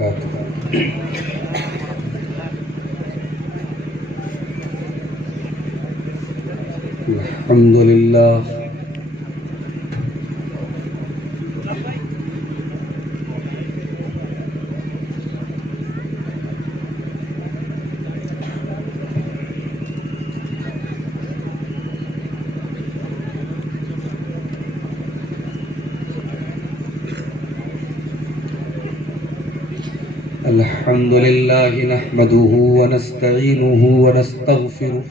وبركاته. الحمد لله الحمد لله نحمده ونستعينه ونستغفره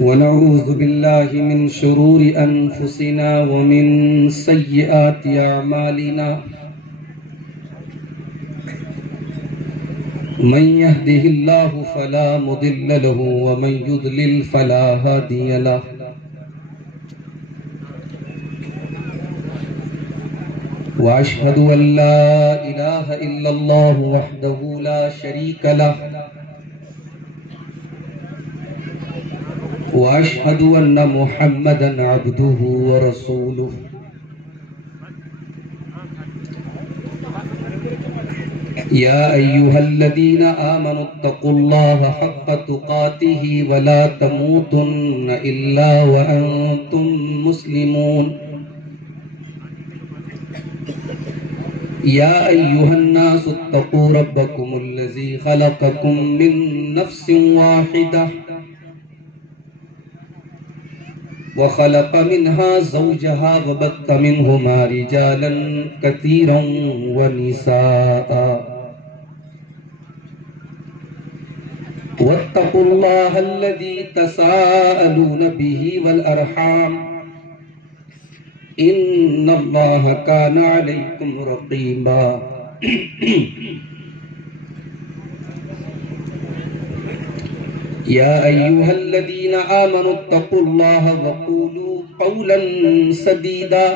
ونعوذ بالله من شرور أنفسنا ومن سيئات أعمالنا من يهده الله فلا مضل له ومن يضلل فلا هادي له وأشهد أن لا إله إلا الله وحده لا شريك له وأشهد أن محمدًا عبده ورسوله يا أيها الذين آمنوا اتقوا الله حق تقاته ولا تموتن إلا وأنتم مسلمون يا أيها الناس اتقوا ربكم الذي خلقكم من نفس واحدة وخلق منها زوجها وبث منهما رجالا كثيرا ونساء واتقوا الله الذي تساءلون به والأرحام إن الله كان عليكم رقيبا يا أيها الذين آمنوا اتقوا الله وقولوا قولا سديدا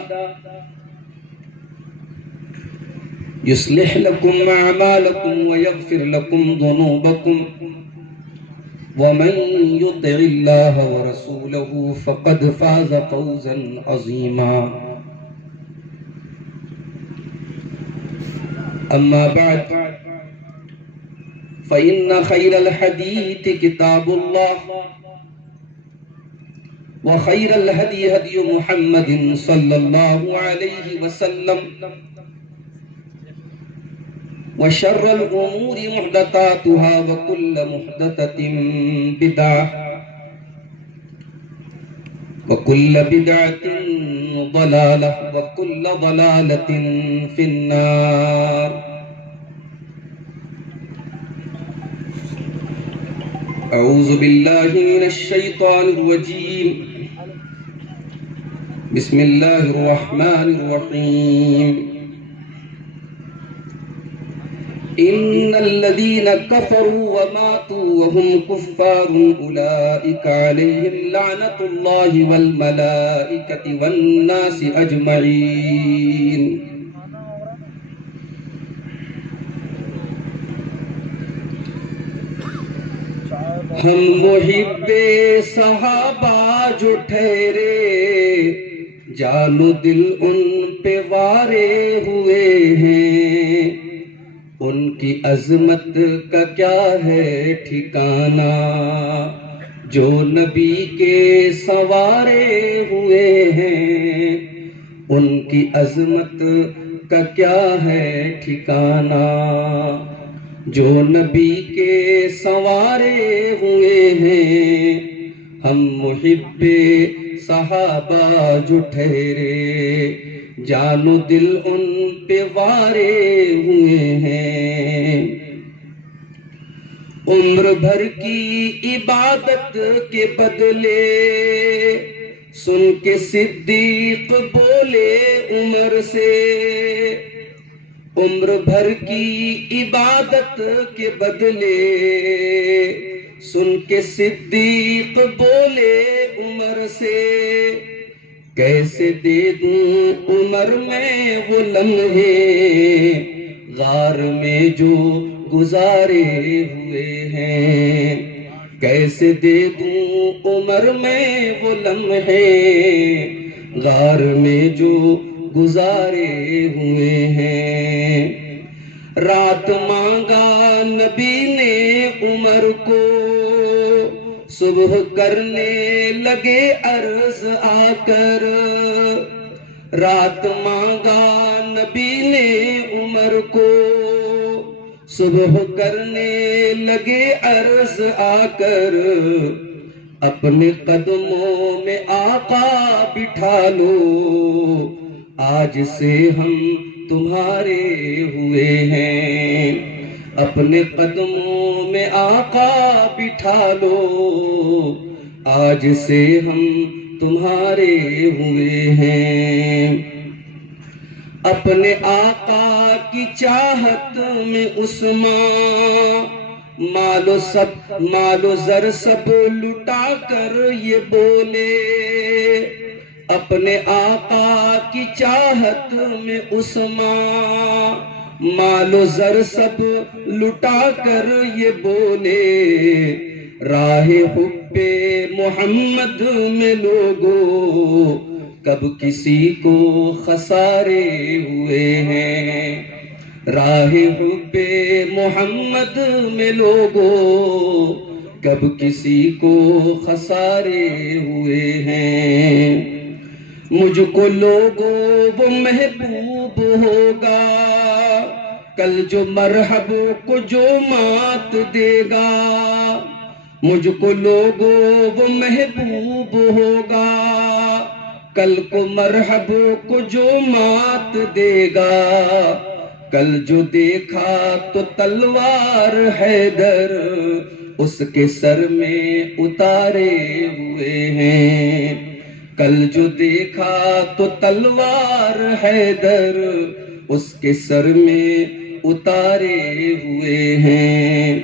يصلح لكم أعمالكم ويغفر لكم ذنوبكم ومن يطع الله ورسوله فقد فاز فوزا عظيما أما بعد فإن خير الحديث كتاب الله وخير الهدي هدي محمد صلى الله عليه وسلم وشر الأمور محدثاتها وكل محدثة بدعة وكل بدعة ضلالة وكل ضلالة في النار. أعوذ بالله من الشيطان الرجيم. بسم الله الرحمن الرحيم. إن الذين كفروا وماتوا وهم كفار أولئك عليهم لعنة الله والملائكة والناس أجمعين. ہم محب صحابہ جو ٹھہرے جان و دل ان پہ وارے ہوئے ہیں ان کی عظمت کا کیا ہے ٹھکانہ جو نبی کے سوارے ہوئے ہیں ان کی عظمت کا کیا ہے ٹھکانہ جو نبی کے سوارے ہوئے ہیں ہم محب صحابہ جو ٹھہرے جان و دل ان پہ وارے ہوئے ہیں عمر بھر کی عبادت کے بدلے سن کے صدیق بولے عمر سے عمر بھر کی عبادت کے بدلے سن کے صدیق بولے عمر سے کیسے دے دوں عمر میں وہ لمحے غار میں جو گزارے ہوئے ہیں کیسے دے دوں عمر میں وہ لمحے غار میں جو گزارے ہوئے ہیں۔ رات مانگا نبی نے عمر کو، صبح کرنے لگے عرض آ کر۔ رات مانگا نبی نے عمر کو، صبح کرنے لگے عرض آ کر۔ اپنے قدموں میں آقا بٹھا لو، آج سے ہم تمہارے ہوئے ہیں۔ اپنے قدموں میں آقا بٹھا لو، آج سے ہم تمہارے ہوئے ہیں۔ اپنے آقا کی چاہت میں عثمان مال و زر سب لٹا کر یہ بولے۔ اپنے آقا کی چاہت میں عثمان مال و زر سب لٹا کر یہ بولے۔ راہ حب محمد میں لوگوں کب کسی کو خسارے ہوئے ہیں۔ راہ حب محمد میں لوگوں کب کسی کو خسارے ہوئے ہیں۔ مجھ کو لوگوں وہ محبوب ہوگا، کل جو مرحب کو جو مات دے گا۔ مجھ کو لوگوں وہ محبوب ہوگا، کل کو مرحب کو جو مات دے گا۔ کل جو دیکھا تو تلوار حیدر اس کے سر میں اتارے ہوئے ہیں۔ کل جو دیکھا تو تلوار حیدر اس کے سر میں اتارے ہوئے ہیں۔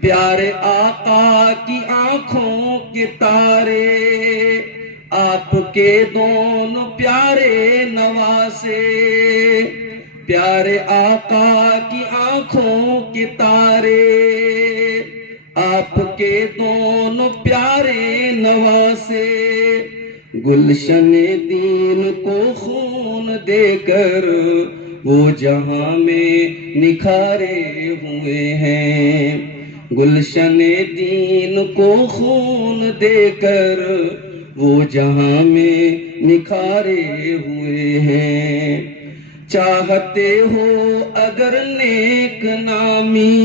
پیارے آقا کی آنکھوں کے تارے آپ کے دونوں پیارے نواسے۔ پیارے آقا کی آنکھوں کے تارے آپ کے دونوں پیارے نواسے۔ گلشن دین کو خون دے کر وہ جہاں میں نکھارے ہوئے ہیں۔ گلشن دین کو خون دے کر وہ جہاں میں نکھارے ہوئے ہیں۔ چاہتے ہو اگر نیک نامی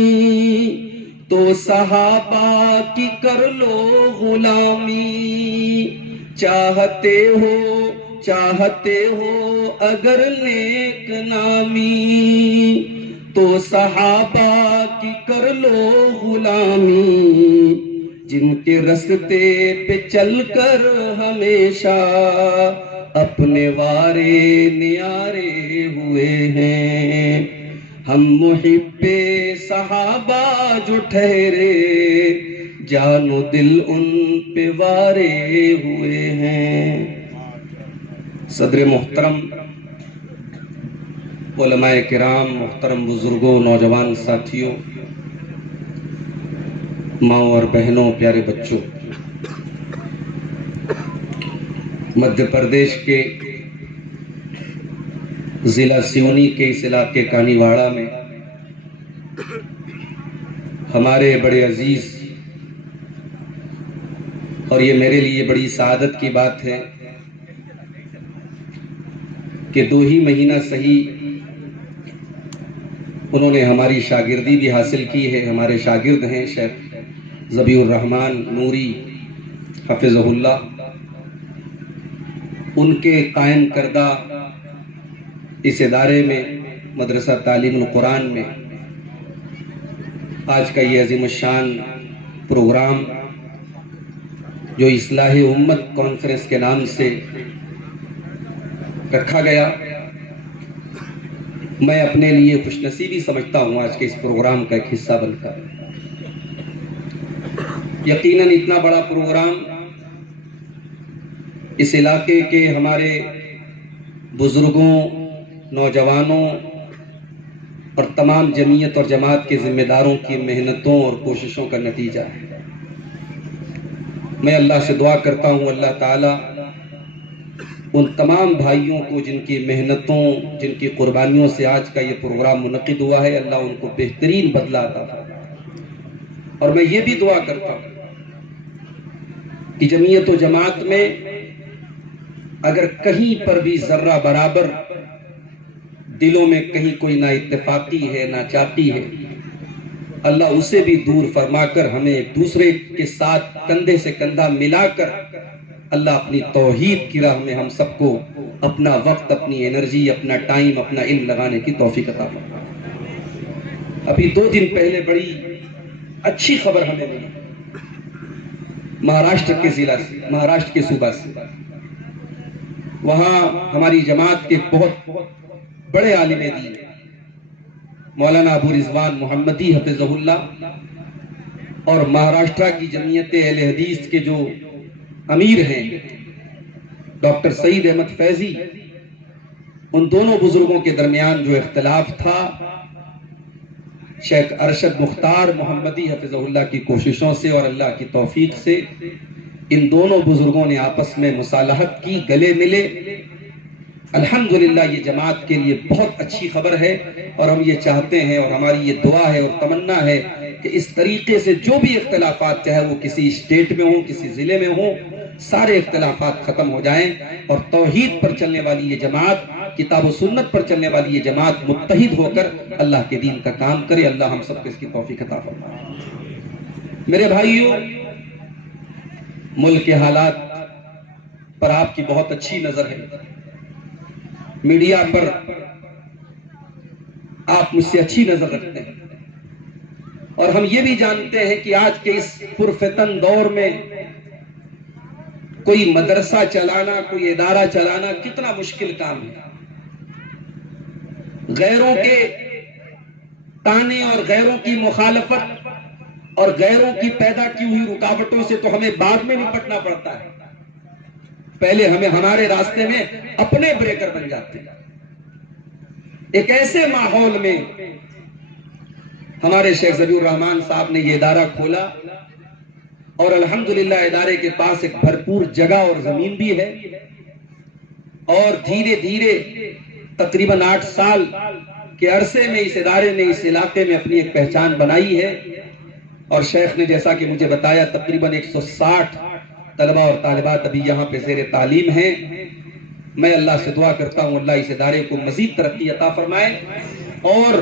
تو صحابہ کی کر لو غلامی۔ چاہتے ہو اگر نیک نامی تو صحابہ کی کر لو غلامی۔ جن کے رستے پہ چل کر ہمیشہ اپنے وارے نیارے ہوئے ہیں۔ ہم محب صحابہ جو ٹھہرے جان و دل ان پہ وارے ہوئے ہیں۔ صدر محترم، علماء کرام، محترم بزرگوں، نوجوان ساتھیوں، ماؤں اور بہنوں، پیارے بچوں، مدھیہ پردیش کے ضلع سیونی کے اس علاقے کانی واڑہ میں ہمارے بڑے عزیز، اور یہ میرے لیے بڑی سعادت کی بات ہے کہ 2 ہی مہینہ صحیح انہوں نے ہماری شاگردی بھی حاصل کی ہے۔ ہمارے شاگرد ہیں شیخ ذبیح الرحمن نوری حفظہ اللہ۔ ان کے قائم کردہ اس ادارے میں، مدرسہ تعلیم القرآن میں، آج کا یہ عظیم الشان پروگرام جو اصلاح امت کانفرنس کے نام سے رکھا گیا، میں اپنے لیے خوش نصیبی سمجھتا ہوں آج کے اس پروگرام کا ایک حصہ بن کر۔ یقیناً اتنا بڑا پروگرام اس علاقے کے ہمارے بزرگوں، نوجوانوں اور تمام جمعیت اور جماعت کے ذمہ داروں کی محنتوں اور کوششوں کا نتیجہ ہے۔ میں اللہ سے دعا کرتا ہوں اللہ تعالیٰ ان تمام بھائیوں کو جن کی محنتوں، جن کی قربانیوں سے آج کا یہ پروگرام منعقد ہوا ہے، اللہ ان کو بہترین بدلہ عطا فرمائے۔ اور میں یہ بھی دعا کرتا ہوں کہ جمعیت و جماعت میں اگر کہیں پر بھی ذرہ برابر دلوں میں کہیں کوئی نا اتفاقی ہے، نا چاہتی ہے، اللہ اسے بھی دور فرما کر ہمیں ایک دوسرے کے ساتھ کندھے سے کندھا ملا کر اللہ اپنی توحید کی راہ میں ہم سب کو اپنا وقت، اپنی انرجی، اپنا ٹائم، اپنا علم لگانے کی توفیق عطا فرمائے۔ ابھی 2 دن پہلے بڑی اچھی خبر ہمیں ملی مہاراشٹر کے ضلع سے، مہاراشٹر کے صوبہ سے۔ وہاں ہماری جماعت کے بہت بڑے عالم دین مولانا ابو رضوان محمدی حفظہ اللہ اور مہاراشٹر کی جمعیت اہل حدیث کے جو امیر ہیں ڈاکٹر سعید احمد فیضی، ان دونوں بزرگوں کے درمیان جو اختلاف تھا، شیخ ارشد مختار محمدی حفظہ اللہ کی کوششوں سے اور اللہ کی توفیق سے ان دونوں بزرگوں نے آپس میں مصالحت کی، گلے ملے۔ الحمدللہ یہ جماعت کے لیے بہت اچھی خبر ہے، اور ہم یہ چاہتے ہیں اور ہماری یہ دعا ہے اور تمنا ہے کہ اس طریقے سے جو بھی اختلافات، چاہے وہ کسی اسٹیٹ میں ہوں، کسی ضلع میں ہوں، سارے اختلافات ختم ہو جائیں اور توحید پر چلنے والی یہ جماعت، کتاب و سنت پر چلنے والی یہ جماعت متحد ہو کر اللہ کے دین کا کام کرے۔ اللہ ہم سب کو اس کی توفیق عطا فرمائے۔ میرے بھائیوں، ملک کے حالات پر آپ کی بہت اچھی نظر ہے، میڈیا پر آپ مجھ سے اچھی نظر رکھتے ہیں، اور ہم یہ بھی جانتے ہیں کہ آج کے اس پرفتن دور میں کوئی مدرسہ چلانا، کوئی ادارہ چلانا کتنا مشکل کام ہے۔ غیروں کے تانے اور غیروں کی مخالفت اور غیروں کی پیدا کی ہوئی رکاوٹوں سے تو ہمیں بعد میں نپٹنا پڑتا ہے، پہلے ہمیں ہمارے راستے میں اپنے بریکر بن جاتے ہیں۔ ایک ایسے ماحول میں ہمارے شیخ ذبیح الرحمان صاحب نے یہ ادارہ کھولا، اور الحمدللہ ادارے کے پاس ایک بھرپور جگہ اور زمین بھی ہے، اور دھیرے دھیرے تقریباً 8 سال کے عرصے میں اس ادارے نے اس علاقے میں اپنی ایک پہچان بنائی ہے، اور شیخ نے جیسا کہ مجھے بتایا تقریباً 160 طلبہ اور طالبات ابھی یہاں پہ زیر تعلیم ہیں۔ میں اللہ سے دعا کرتا ہوں اللہ اس ادارے کو مزید ترقی عطا فرمائے، اور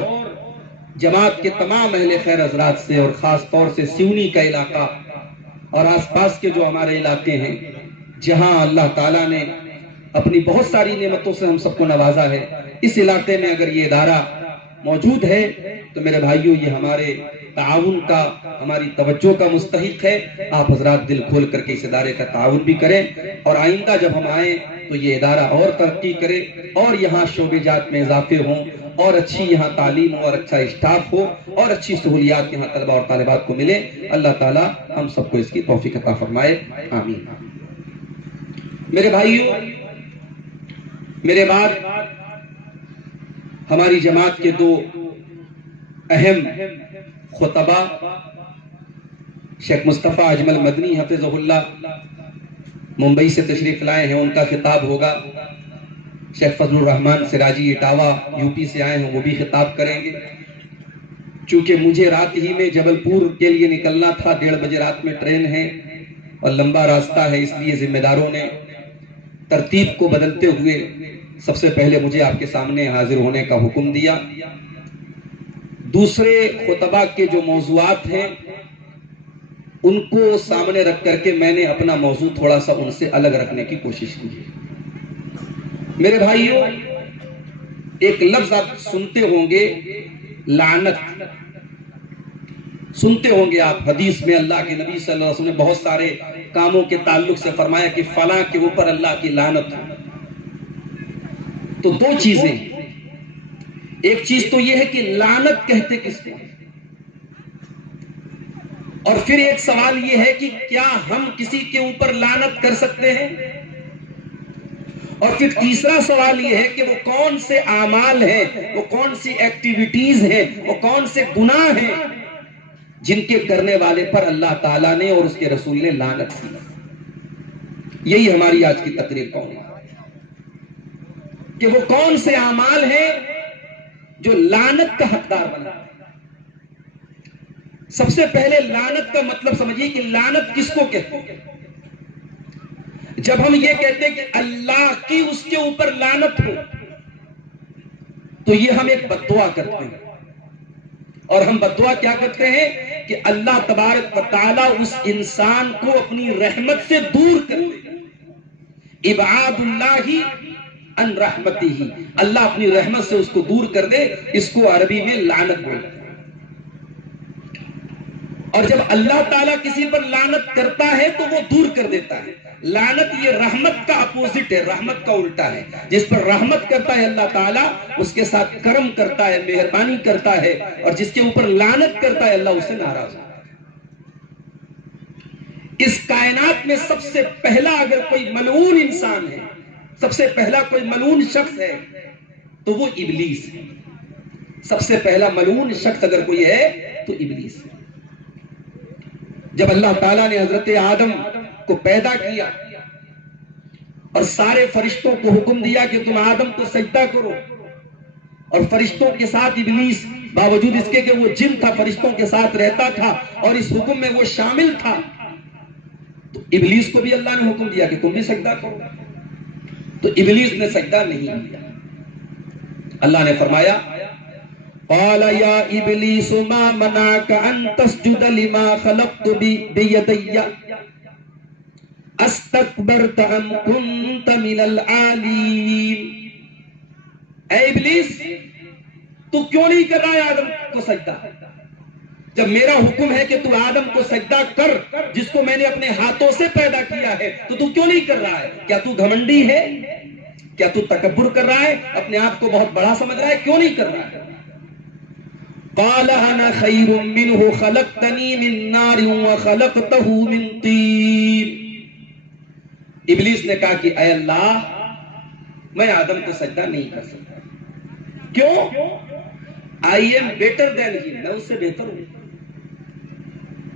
جماعت کے تمام اہل خیر حضرات سے اور خاص طور سے سیونی کا علاقہ اور آس پاس کے جو ہمارے علاقے ہیں جہاں اللہ تعالیٰ نے اپنی بہت ساری نعمتوں سے ہم سب کو نوازا ہے، اس علاقے میں اگر یہ ادارہ موجود ہے تو میرے بھائیوں یہ ہمارے تعاون کا، ہماری توجہ کا مستحق ہے۔ آپ حضرات دل کھول کر کے اس ادارے کا تعاون بھی کریں، اور آئندہ جب ہم آئیں تو یہ ادارہ اور ترقی کرے، اور یہاں شعبے جات میں اضافے ہوں، اور اچھی یہاں تعلیم ہو، اور اچھا اسٹاف ہو، اور اچھی سہولیات یہاں طلبہ اور طالبات کو ملے۔ اللہ تعالیٰ ہم سب کو اس کی توفیق عطا فرمائے، آمین۔ میرے بھائیوں، میرے بعد ہماری جماعت کے 2 اہم خطبہ شیخ مصطفیٰ اجمل مدنی حفظہ اللہ ممبئی سے تشریف لائے ہیں، ان کا خطاب ہوگا۔ شیخ فضل الرحمان سراجی اٹاوا یو پی سے آئے ہیں، وہ بھی خطاب کریں گے۔ چونکہ مجھے رات ہی میں جبل پور کے لیے نکلنا تھا، 1:30 بجے رات میں ٹرین ہے اور لمبا راستہ ہے، اس لیے ذمہ داروں نے ترتیب کو بدلتے ہوئے سب سے پہلے مجھے آپ کے سامنے حاضر ہونے کا حکم دیا۔ دوسرے خطبہ کے جو موضوعات ہیں ان کو سامنے رکھ کر کے میں نے اپنا موضوع تھوڑا سا ان سے الگ رکھنے کی کوشش کی۔ میرے بھائیوں، ایک لفظ آپ سنتے ہوں گے، لعنت سنتے ہوں گے آپ۔ حدیث میں اللہ کے نبی صلی اللہ علیہ وسلم نے بہت سارے کاموں کے تعلق سے فرمایا کہ فلاں کے اوپر اللہ کی لعنت ہو۔ تو 2 چیزیں، ایک چیز تو یہ ہے کہ لعنت کہتے کس کو، اور پھر ایک سوال یہ ہے کہ کیا ہم کسی کے اوپر لعنت کر سکتے ہیں، اور پھر تیسرا سوال یہ ہے کہ وہ کون سے اعمال ہیں، وہ کون سی ایکٹیویٹیز ہیں، وہ کون سے گناہ ہیں جن کے کرنے والے پر اللہ تعالیٰ نے اور اس کے رسول نے لعنت کی۔ یہی ہماری آج کی تقریر کا عنوان ہے۔ کہ وہ کون سے اعمال ہیں جو لعنت کا حقدار بنا. سب سے پہلے لعنت کا مطلب سمجھیے کہ لعنت کس کو کہتے ہیں. جب ہم یہ کہتے ہیں کہ اللہ کی اس کے اوپر لعنت ہو تو یہ ہم ایک بد دعا کرتے ہیں. اور ہم بد دعا کیا کرتے ہیں کہ اللہ تبارک و تعالی اس انسان کو اپنی رحمت سے دور کر دے. ابعاد اللہ ان رحمتہ، اللہ اپنی رحمت سے اس کو دور کر دے. اس کو عربی میں لعنت بولتے ہیں. اور جب اللہ تعالیٰ کسی پر لعنت کرتا ہے تو وہ دور کر دیتا ہے. لعنت یہ رحمت کا اپوزٹ ہے، رحمت کا الٹا ہے. جس پر رحمت کرتا ہے اللہ تعالیٰ اس کے ساتھ کرم کرتا ہے، مہربانی کرتا ہے. اور جس کے اوپر لعنت کرتا ہے اللہ اس سے ناراض ہوتا ہے. اس کائنات میں سب سے پہلا اگر کوئی ملعون انسان ہے، سب سے پہلا کوئی ملعون شخص ہے تو وہ ابلیس ہے. سب سے پہلا ملعون شخص اگر کوئی ہے تو ابلیس ہے. جب اللہ تعالیٰ نے حضرت آدم کو پیدا کیا اور سارے فرشتوں کو حکم دیا کہ تم آدم کو سجدہ کرو، اور فرشتوں کے ساتھ ابلیس باوجود اس کے کہ وہ جن تھا فرشتوں کے ساتھ رہتا تھا اور اس حکم میں وہ شامل تھا، تو ابلیس کو بھی اللہ نے حکم دیا کہ تم بھی سجدہ کرو. تو ابلیس نے سجدہ نہیں کیا. اللہ نے فرمایا قال یا ابلیس ما منعك ان تسجد لما خلقت بيدي استكبرت ام كنت من العالين. اے ابلیس تو کیوں نہیں کر رہا ہے آدم کو سجدہ؟ جب میرا حکم ہے کہ تو آدم کو سجدہ کر جس کو میں نے اپنے ہاتھوں سے پیدا کیا ہے، تو کیوں نہیں کر رہا ہے؟ کیا تو گھمنڈی ہے؟ کیا تو تکبر کر رہا ہے؟ اپنے آپ کو بہت بڑا سمجھ رہا ہے؟ کیوں نہیں کر رہا ہے؟ قال انا خیر منہ خلقتنی من نار وخلقتہ من طین. ابلیس نے کہا کہ اے اللہ میں آدم کو سجدہ نہیں کر سکتا. کیوں؟ I am better than him، میں اس سے بہتر ہوں.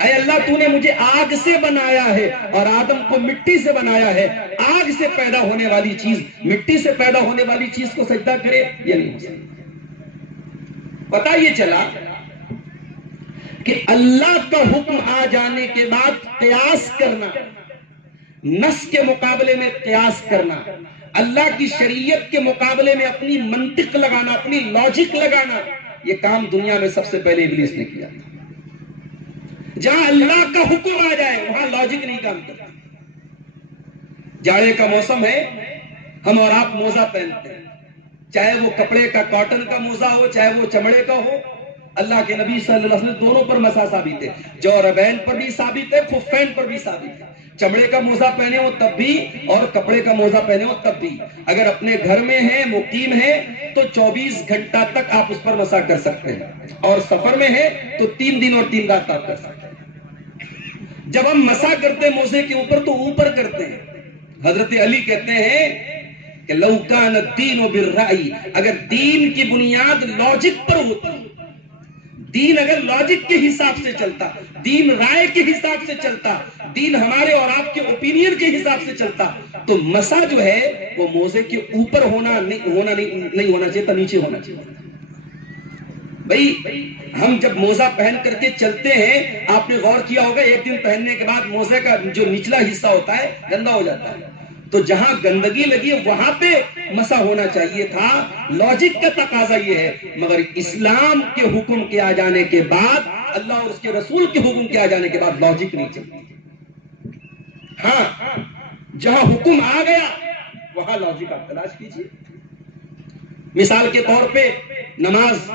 اے اللہ تو نے مجھے آگ سے بنایا ہے اور آدم کو مٹی سے بنایا ہے. آگ سے پیدا ہونے والی چیز مٹی سے پیدا ہونے والی چیز کو سجدہ کرے یا نہیں ہو سکتا. پتہ یہ چلا کہ اللہ کا حکم آ جانے کے بعد قیاس کرنا، نص کے مقابلے میں قیاس کرنا، اللہ کی شریعت کے مقابلے میں اپنی منطق لگانا، اپنی لاجک لگانا، یہ کام دنیا میں سب سے پہلے ابلیس نے کیا تھا. جہاں اللہ کا حکم آ جائے وہاں لاجک نہیں کام کرتا. جاڑے کا موسم ہے، ہم اور آپ موزہ پہنتے ہیں، چاہے وہ کپڑے کا کاٹن کا موزہ ہو چاہے وہ چمڑے کا ہو. اللہ کے نبی صلی اللہ علیہ وسلم دونوں پر مسا ثابت ہے، جوربین پر بھی ثابت ہے، خفین پر بھی ثابت ہے. چمڑے کا موزہ پہنے ہو تب بھی اور کپڑے کا موزہ پہنے ہو تب بھی. اگر اپنے گھر میں ہیں، مقیم ہیں، تو 24 گھنٹہ تک آپ اس پر مسا کر سکتے ہیں، اور سفر میں ہے تو 3 دن اور 3 رات آپ کر سکتے ہیں. جب ہم مسا کرتے ہیں موزے کے اوپر تو اوپر کرتے ہیں. حضرت علی کہتے ہیں کہ لو کان الدین بالرأی، اگر دین کی بنیاد لاجک پر ہوتی، دین اگر لاجک کے حساب سے چلتا، دین رائے کے حساب سے چلتا، دین ہمارے اور آپ کے اوپینین کے حساب سے چلتا، تو مسا جو ہے وہ موزے کے اوپر نہیں ہونا چاہیے، نیچے ہونا چاہیے. بھائی ہم جب موزہ پہن کر کے چلتے ہیں، آپ نے غور کیا ہوگا ایک دن پہننے کے بعد موزے کا جو نچلا حصہ ہوتا ہے گندا ہو جاتا ہے. تو جہاں گندگی لگی ہے وہاں پہ مسا ہونا چاہیے تھا. لاجک کا تقاضا یہ ہے. مگر اسلام کے حکم کے آ جانے کے بعد، اللہ اور اس کے رسول کے حکم کے آ جانے کے بعد لاجک نہیں چلتی. ہاں جہاں حکم آ گیا وہاں لاجک آپ تلاش کیجیے. مثال کے طور پہ نماز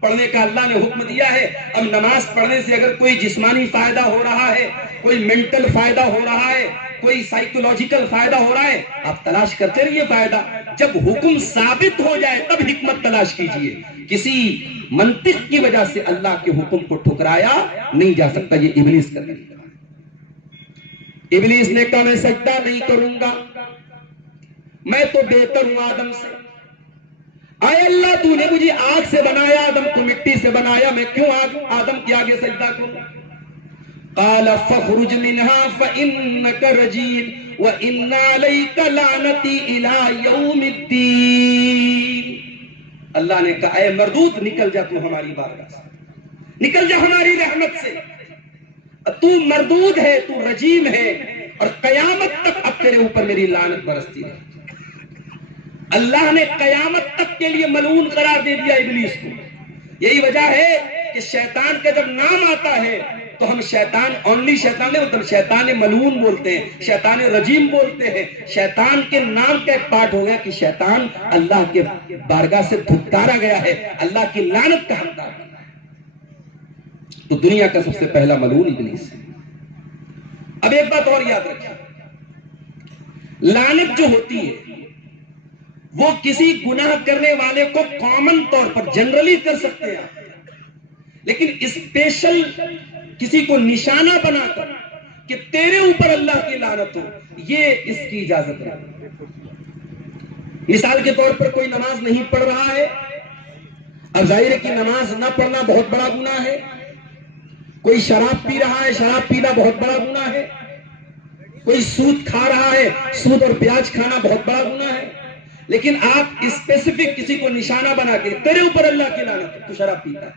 پڑھنے کا اللہ نے حکم دیا ہے. اب نماز پڑھنے سے اگر کوئی جسمانی فائدہ ہو رہا ہے، کوئی مینٹل فائدہ ہو رہا ہے، کوئی سائیکولوجیکل فائدہ ہو رہا ہے، آپ تلاش کرتے رہیے فائدہ. جب حکم ثابت ہو جائے تب حکمت تلاش کیجیے. کسی منطق کی وجہ سے اللہ کے حکم کو ٹھکرایا نہیں جا سکتا. یہ ابلیس کا طریقہ. ابلیس نے کہا میں سجدہ نہیں کروں گا، میں تو بہتر ہوں آدم سے. اے اللہ تو نے مجھے آگ سے بنایا، آدم کو مٹی سے بنایا، میں کیوں آدم کے آگے سجدہ کروں؟ قال فاخرج منها فإنك رجيم وإن عليك لعنتي إلى يوم الدين. اللہ نے کہا اے مردود نکل جا تو ہماری بارگاہ سے، نکل جا ہماری رحمت سے، تو مردود ہے، تو رجیم ہے، اور قیامت تک اب تیرے اوپر میری لعنت برستی ہے۔ اللہ نے قیامت تک کے لیے ملعون قرار دے دیا ابلیس کو۔ یہی وجہ ہے کہ شیطان کا جب نام آتا ہے تو ہم شیطان اونلی شیطان نہیں، مطلب شیطان ملعون بولتے ہیں، شیطان رجیم بولتے ہیں۔ شیطان کے نام کا ایک پارٹ ہو گیا کہ شیطان اللہ کے بارگاہ سے دھتکارا گیا ہے، اللہ کی لعنت کا حقدار ہے۔ تو دنیا کا سب سے پہلا ملعون ابلیس ہے۔ اب ایک بات اور یاد رکھیں، لعنت جو ہوتی ہے وہ کسی گناہ کرنے والے کو کامن طور پر جنرلی کر سکتے ہیں، لیکن اسپیشل کسی کو نشانہ بنا کر کہ تیرے اوپر اللہ کی لعنت ہو، یہ اس کی اجازت ہے۔ مثال کے طور پر کوئی نماز نہیں پڑھ رہا ہے، اب ظاہر ہے کہ نماز نہ پڑھنا بہت بڑا گناہ ہے۔ کوئی شراب پی رہا ہے، شراب پینا بہت بڑا گناہ ہے۔ کوئی سود کھا رہا ہے، سود اور پیاز کھانا بہت بڑا گناہ ہے۔ لیکن آپ اسپیسیفک کسی کو نشانہ بنا کے تیرے اوپر اللہ کی لعنت، تو شراب پیتا ہے،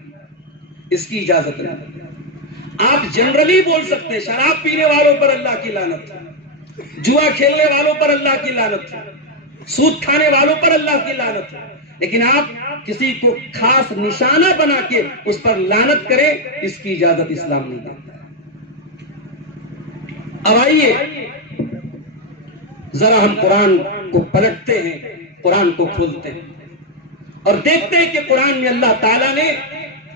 اس کی اجازت نہیں۔ آپ جنرلی بول سکتے ہیں شراب پینے والوں پر اللہ کی لعنت، جوا کھیلنے والوں پر اللہ کی لعنت، سود کھانے والوں پر اللہ کی لعنت، لیکن آپ کسی کو خاص نشانہ بنا کے اس پر لعنت کریں، اس کی اجازت اسلام نہیں دیتا۔ اب آئیے ذرا ہم قرآن کو پلٹتے ہیں، قرآن کو کھولتے ہیں اور دیکھتے ہیں کہ قرآن میں اللہ تعالیٰ نے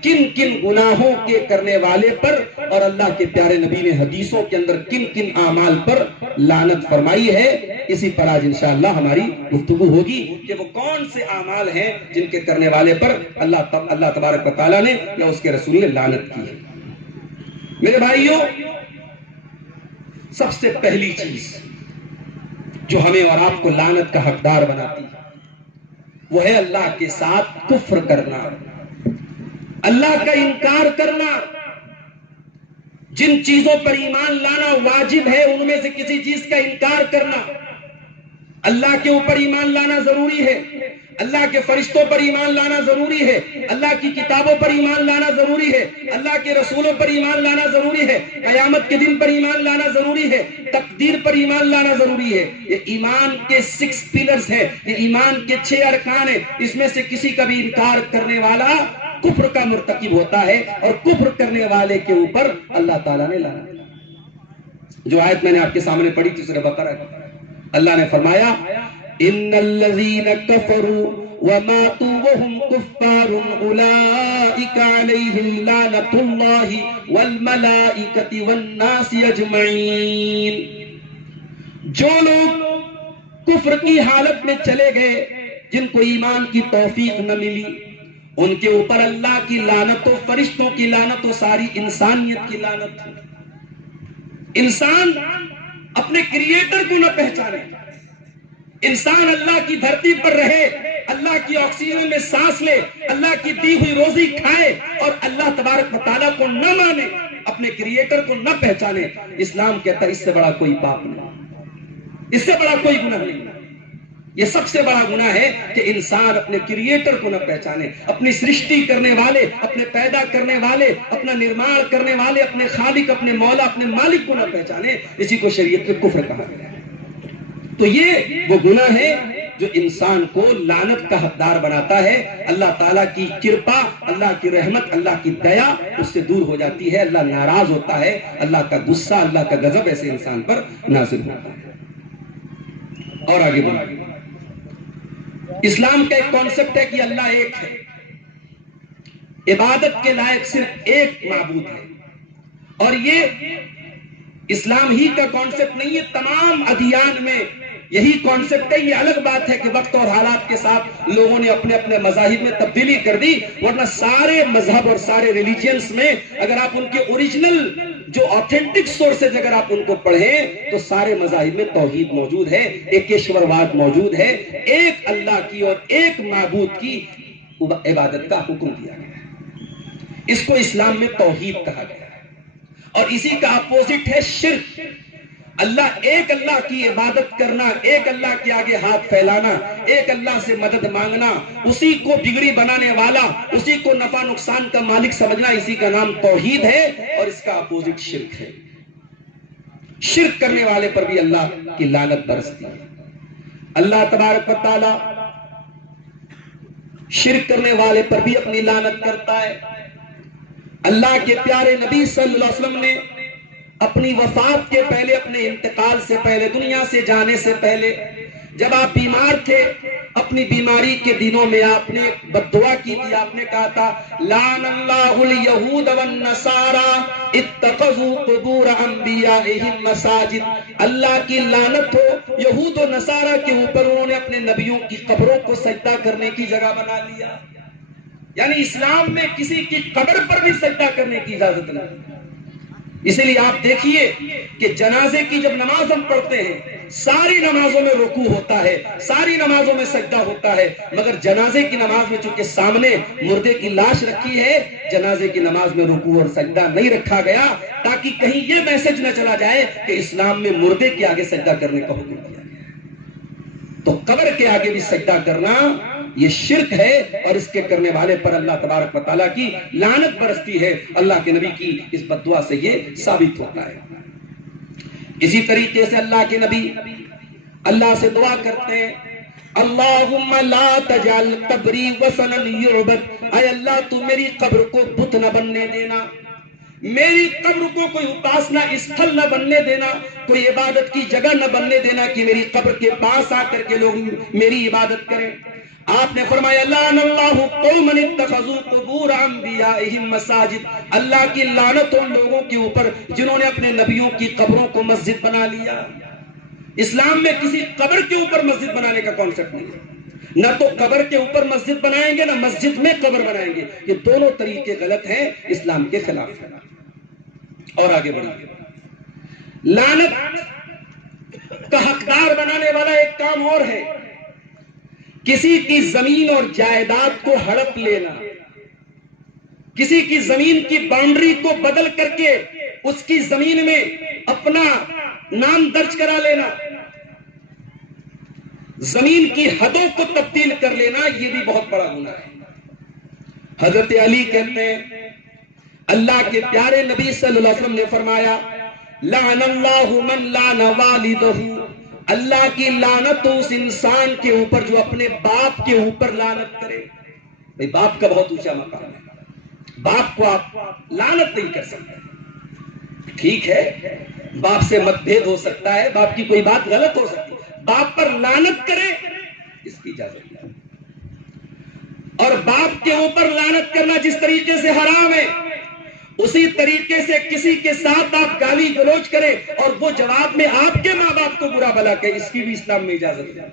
کن کن گناہوں کے کرنے والے پر اور اللہ کے پیارے نبی نے حدیثوں کے اندر کن کن اعمال پر لعنت فرمائی ہے۔ اسی پر آج انشاءاللہ ہماری گفتگو ہوگی کہ وہ کون سے اعمال ہیں جن کے کرنے والے پر اللہ تبارک و تعالیٰ نے یا اس کے رسول نے لعنت کی ہے۔ میرے بھائیوں، سب سے پہلی چیز جو ہمیں اور آپ کو لعنت کا حقدار بناتی ہے وہ ہے اللہ کے ساتھ کفر کرنا، اللہ کا انکار کرنا۔ جن چیزوں پر ایمان لانا واجب ہے ان میں سے کسی چیز کا انکار کرنا۔ اللہ کے اوپر ایمان لانا ضروری ہے، اللہ کے فرشتوں پر ایمان لانا ضروری ہے، اللہ کی کتابوں پر ایمان لانا ضروری ہے، اللہ کے رسولوں پر ایمان لانا ضروری ہے، قیامت کے دن پر ایمان لانا ضروری ہے، تقدیر پر ایمان لانا ضروری ہے۔ یہ ایمان کے 6 پلرز ہیں، یہ ایمان کے 6 ارکان ہیں۔ اس میں سے کسی کا بھی انکار کرنے والا کفر کا مرتکب ہوتا ہے، اور کفر کرنے والے کے اوپر اللہ تعالیٰ نے لعنت۔ جو آیت میں نے آپ کے سامنے پڑھی تھی سورہ بقرہ، اللہ نے فرمایا ان الذین کفروا وماتوا وهم کفار اولئک علیہم لعنت اللہ والملائکۃ والناس اجمعین۔ جو لوگ کفر کی حالت میں چلے گئے، جن کو ایمان کی توفیق نہ ملی، ان کے اوپر اللہ کی لعنت و فرشتوں کی لعنت و ساری انسانیت کی لعنت۔ انسان اپنے کریٹر کو نہ پہچانے، انسان اللہ کی دھرتی پر رہے، اللہ کی آکسیجن میں سانس لے، اللہ کی دی ہوئی روزی کھائے اور اللہ تبارک و تعالیٰ کو نہ مانے، اپنے کریٹر کو نہ پہچانے، اسلام کہتا ہے اس سے بڑا کوئی پاپ نہیں، اس سے بڑا کوئی گناہ نہیں۔ یہ سب سے بڑا گناہ ہے کہ انسان اپنے کریٹر کو نہ پہچانے، اپنی سرشٹی کرنے والے، اپنے پیدا کرنے والے، اپنا نرمان کرنے والے، اپنے خالق، اپنے مولا، اپنے مالک کو نہ پہچانے۔ اسی کو شریعت میں کفر کہا گیا ہے۔ تو یہ وہ گناہ ہے جو انسان کو لعنت کا حقدار بناتا ہے۔ اللہ تعالیٰ کی کرپا، اللہ کی رحمت، اللہ کی دیا اس سے دور ہو جاتی ہے، اللہ ناراض ہوتا ہے، اللہ کا غصہ، اللہ کا غضب ایسے انسان پر نازل ہوتا ہے۔ اور آگے بڑھیں، اسلام کا ایک کانسیپٹ ہے کہ اللہ ایک ہے، عبادت کے لائق صرف ایک معبود ہے، اور یہ اسلام ہی کا کانسیپٹ نہیں ہے، تمام ادیان میں یہی کانسیپٹ ہے۔ یہ الگ بات ہے کہ وقت اور حالات کے ساتھ لوگوں نے اپنے اپنے مذاہب میں تبدیلی کر دی، ورنہ سارے مذہب اور سارے ریلیجنز میں اگر آپ ان کے اوریجنل جو آتھینٹک سورسز اگر آپ ان کو پڑھیں تو سارے مذاہب میں توحید موجود ہے، ایکیشور واد موجود ہے، ایک اللہ کی اور ایک معبود کی عبادت کا حکم دیا گیا ہے۔ اس کو اسلام میں توحید کہا گیا ہے، اور اسی کا اپوزٹ ہے شرک۔ اللہ ایک اللہ کی عبادت کرنا، ایک اللہ کے آگے ہاتھ پھیلانا، ایک اللہ سے مدد مانگنا، اسی کو بگڑی بنانے والا، اسی کو نفع نقصان کا مالک سمجھنا، اسی کا نام توحید ہے، اور اس کا اپوزٹ شرک ہے۔ شرک کرنے والے پر بھی اللہ کی لعنت برستی ہے۔ اللہ تبارک و تعالی شرک کرنے والے پر بھی اپنی لعنت کرتا ہے۔ اللہ کے پیارے نبی صلی اللہ علیہ وسلم نے اپنی وفات کے پہلے، اپنے انتقال سے پہلے، دنیا سے جانے سے پہلے، جب آپ بیمار تھے، اپنی بیماری کے دنوں میں آپ نے بد دعا کی تھی۔ آپ نے کہا تھا لعن اللہ الیہود والنصارى اتخذوا قبور انبیائہم مساجد، اللہ کی لعنت ہو یہود و نصارہ کے اوپر، انہوں نے اپنے نبیوں کی قبروں کو سجدہ کرنے کی جگہ بنا لیا۔ یعنی اسلام میں کسی کی قبر پر بھی سجدہ کرنے کی اجازت نہیں۔ اسی لیے آپ دیکھیے کہ جنازے کی جب نماز ہم پڑھتے ہیں، ساری نمازوں میں رکوع ہوتا ہے، ساری نمازوں میں سجدہ ہوتا ہے، مگر جنازے کی نماز میں چونکہ سامنے مردے کی لاش رکھی ہے، جنازے کی نماز میں رکوع اور سجدہ نہیں رکھا گیا، تاکہ کہیں یہ میسج نہ چلا جائے کہ اسلام میں مردے کے آگے سجدہ کرنے کا حکم دیا گیا۔ تو قبر کے آگے بھی سجدہ کرنا یہ شرک ہے، اور اس کے کرنے والے پر اللہ تبارک و تعالیٰ کی لعنت برستی ہے۔ اللہ کے نبی کی اس بد دعا سے یہ ثابت ہوتا ہے۔ اسی طریقے سے اللہ کے نبی اللہ سے دعا کرتے ہیں اللہم لا تجعل قبری وثنا یعبد، اے اللہ تو میری قبر کو بت نہ بننے دینا، میری قبر کو کوئی اپاسنا استھل نہ بننے دینا، کوئی عبادت کی جگہ نہ بننے دینا کہ میری قبر کے پاس آ کر کے لوگ میری عبادت کریں۔ آپ نے فرمایا لعن اللہ قوما اتخذوا قبور انبیائہم مساجد، اللہ کی لعنت ان لوگوں کے اوپر جنہوں نے اپنے نبیوں کی قبروں کو مسجد بنا لیا۔ اسلام میں کسی قبر کے اوپر مسجد بنانے کا کانسیپٹ نہیں ہے، نہ تو قبر کے اوپر مسجد بنائیں گے، نہ مسجد میں قبر بنائیں گے، یہ دونوں طریقے غلط ہیں، اسلام کے خلاف ہے۔ اور آگے بڑھیں، لعنت کا حقدار بنانے والا ایک کام اور ہے، کسی کی زمین اور جائیداد کو ہڑپ لینا، کسی کی زمین کی باؤنڈری کو بدل کر کے اس کی زمین میں اپنا نام درج کرا لینا، زمین کی حدوں کو تبدیل کر لینا، یہ بھی بہت بڑا گناہ ہے۔ حضرت علی کہتے ہیں اللہ کے پیارے نبی صلی اللہ علیہ وسلم نے فرمایا لعن اللہ من لعن والدہ، اللہ کی لعنت اس انسان کے اوپر جو اپنے باپ کے اوپر لعنت کرے۔ بھئی باپ کا بہت اونچا مقام ہے، باپ کو آپ لعنت نہیں کر سکتے، ٹھیک ہے باپ سے مت بھید ہو سکتا ہے، باپ کی کوئی بات غلط ہو سکتی ہے، باپ پر لعنت کرے اس کی اجازت نہیں۔ اور باپ کے اوپر لعنت کرنا جس طریقے سے حرام ہے، اسی طریقے سے کسی کے ساتھ آپ گالی گلوچ کریں اور وہ جواب میں آپ کے ماں باپ کو برا بھلا کہے، اس کی بھی اسلام میں اجازت ہے۔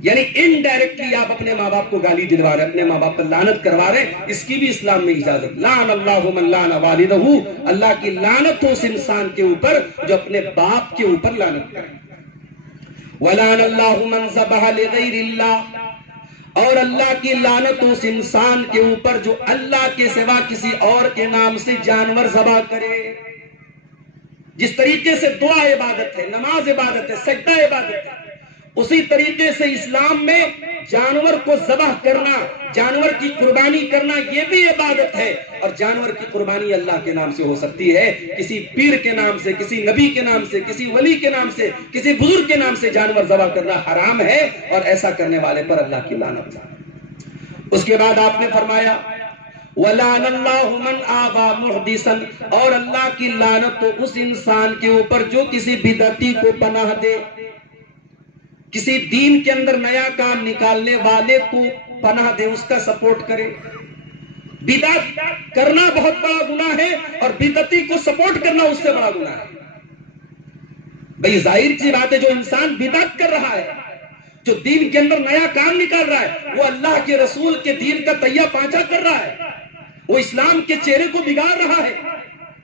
یعنی انڈائریکٹلی آپ اپنے ماں باپ کو گالی دلوا رہے ہیں، اپنے ماں باپ پر لعنت کروا رہے ہیں، اس کی بھی اسلام میں اجازت۔ لعن اللہ من لعن والدہ، اللہ کی لعنت ہو اس انسان کے اوپر جو اپنے باپ کے اوپر لعنت کرے۔ ولعن اللہ من ذبح لغیر اللہ، اور اللہ کی لعنت اس انسان کے اوپر جو اللہ کے سوا کسی اور کے نام سے جانور ذبح کرے۔ جس طریقے سے دعا عبادت ہے، نماز عبادت ہے، سجدہ عبادت ہے، اسی طریقے سے اسلام میں جانور کو ذبح کرنا، جانور کی قربانی کرنا یہ بھی عبادت ہے، اور جانور کی قربانی اللہ کے نام سے ہو سکتی ہے، کسی پیر کے نام سے، کسی نبی کے نام سے، کسی ولی کے نام سے، کسی بزرگ کے نام سے جانور ذبح کرنا حرام ہے، اور ایسا کرنے والے پر اللہ کی لعنت ہے۔ اس کے بعد آپ نے فرمایا وَلَعْنَ اللَّهُ مَنْ آغَى مُحْدِثًا، اور اللہ کی لعنت تو اس انسان کے اوپر جو کسی بدعتی کو پناہ دے، کسی دین کے اندر نیا کام نکالنے والے کو پناہ دے، اس کا سپورٹ کرے۔ بدعت کرنا بہت بڑا گناہ ہے، اور بدعتی کو سپورٹ کرنا اس سے بڑا گناہ ہے۔ بھئی ظاہر سی بات ہے، جو انسان بدعت کر رہا ہے، جو دین کے اندر نیا کام نکال رہا ہے، وہ اللہ کے رسول کے دین کا تہیہ پانچا کر رہا ہے، وہ اسلام کے چہرے کو بگاڑ رہا ہے،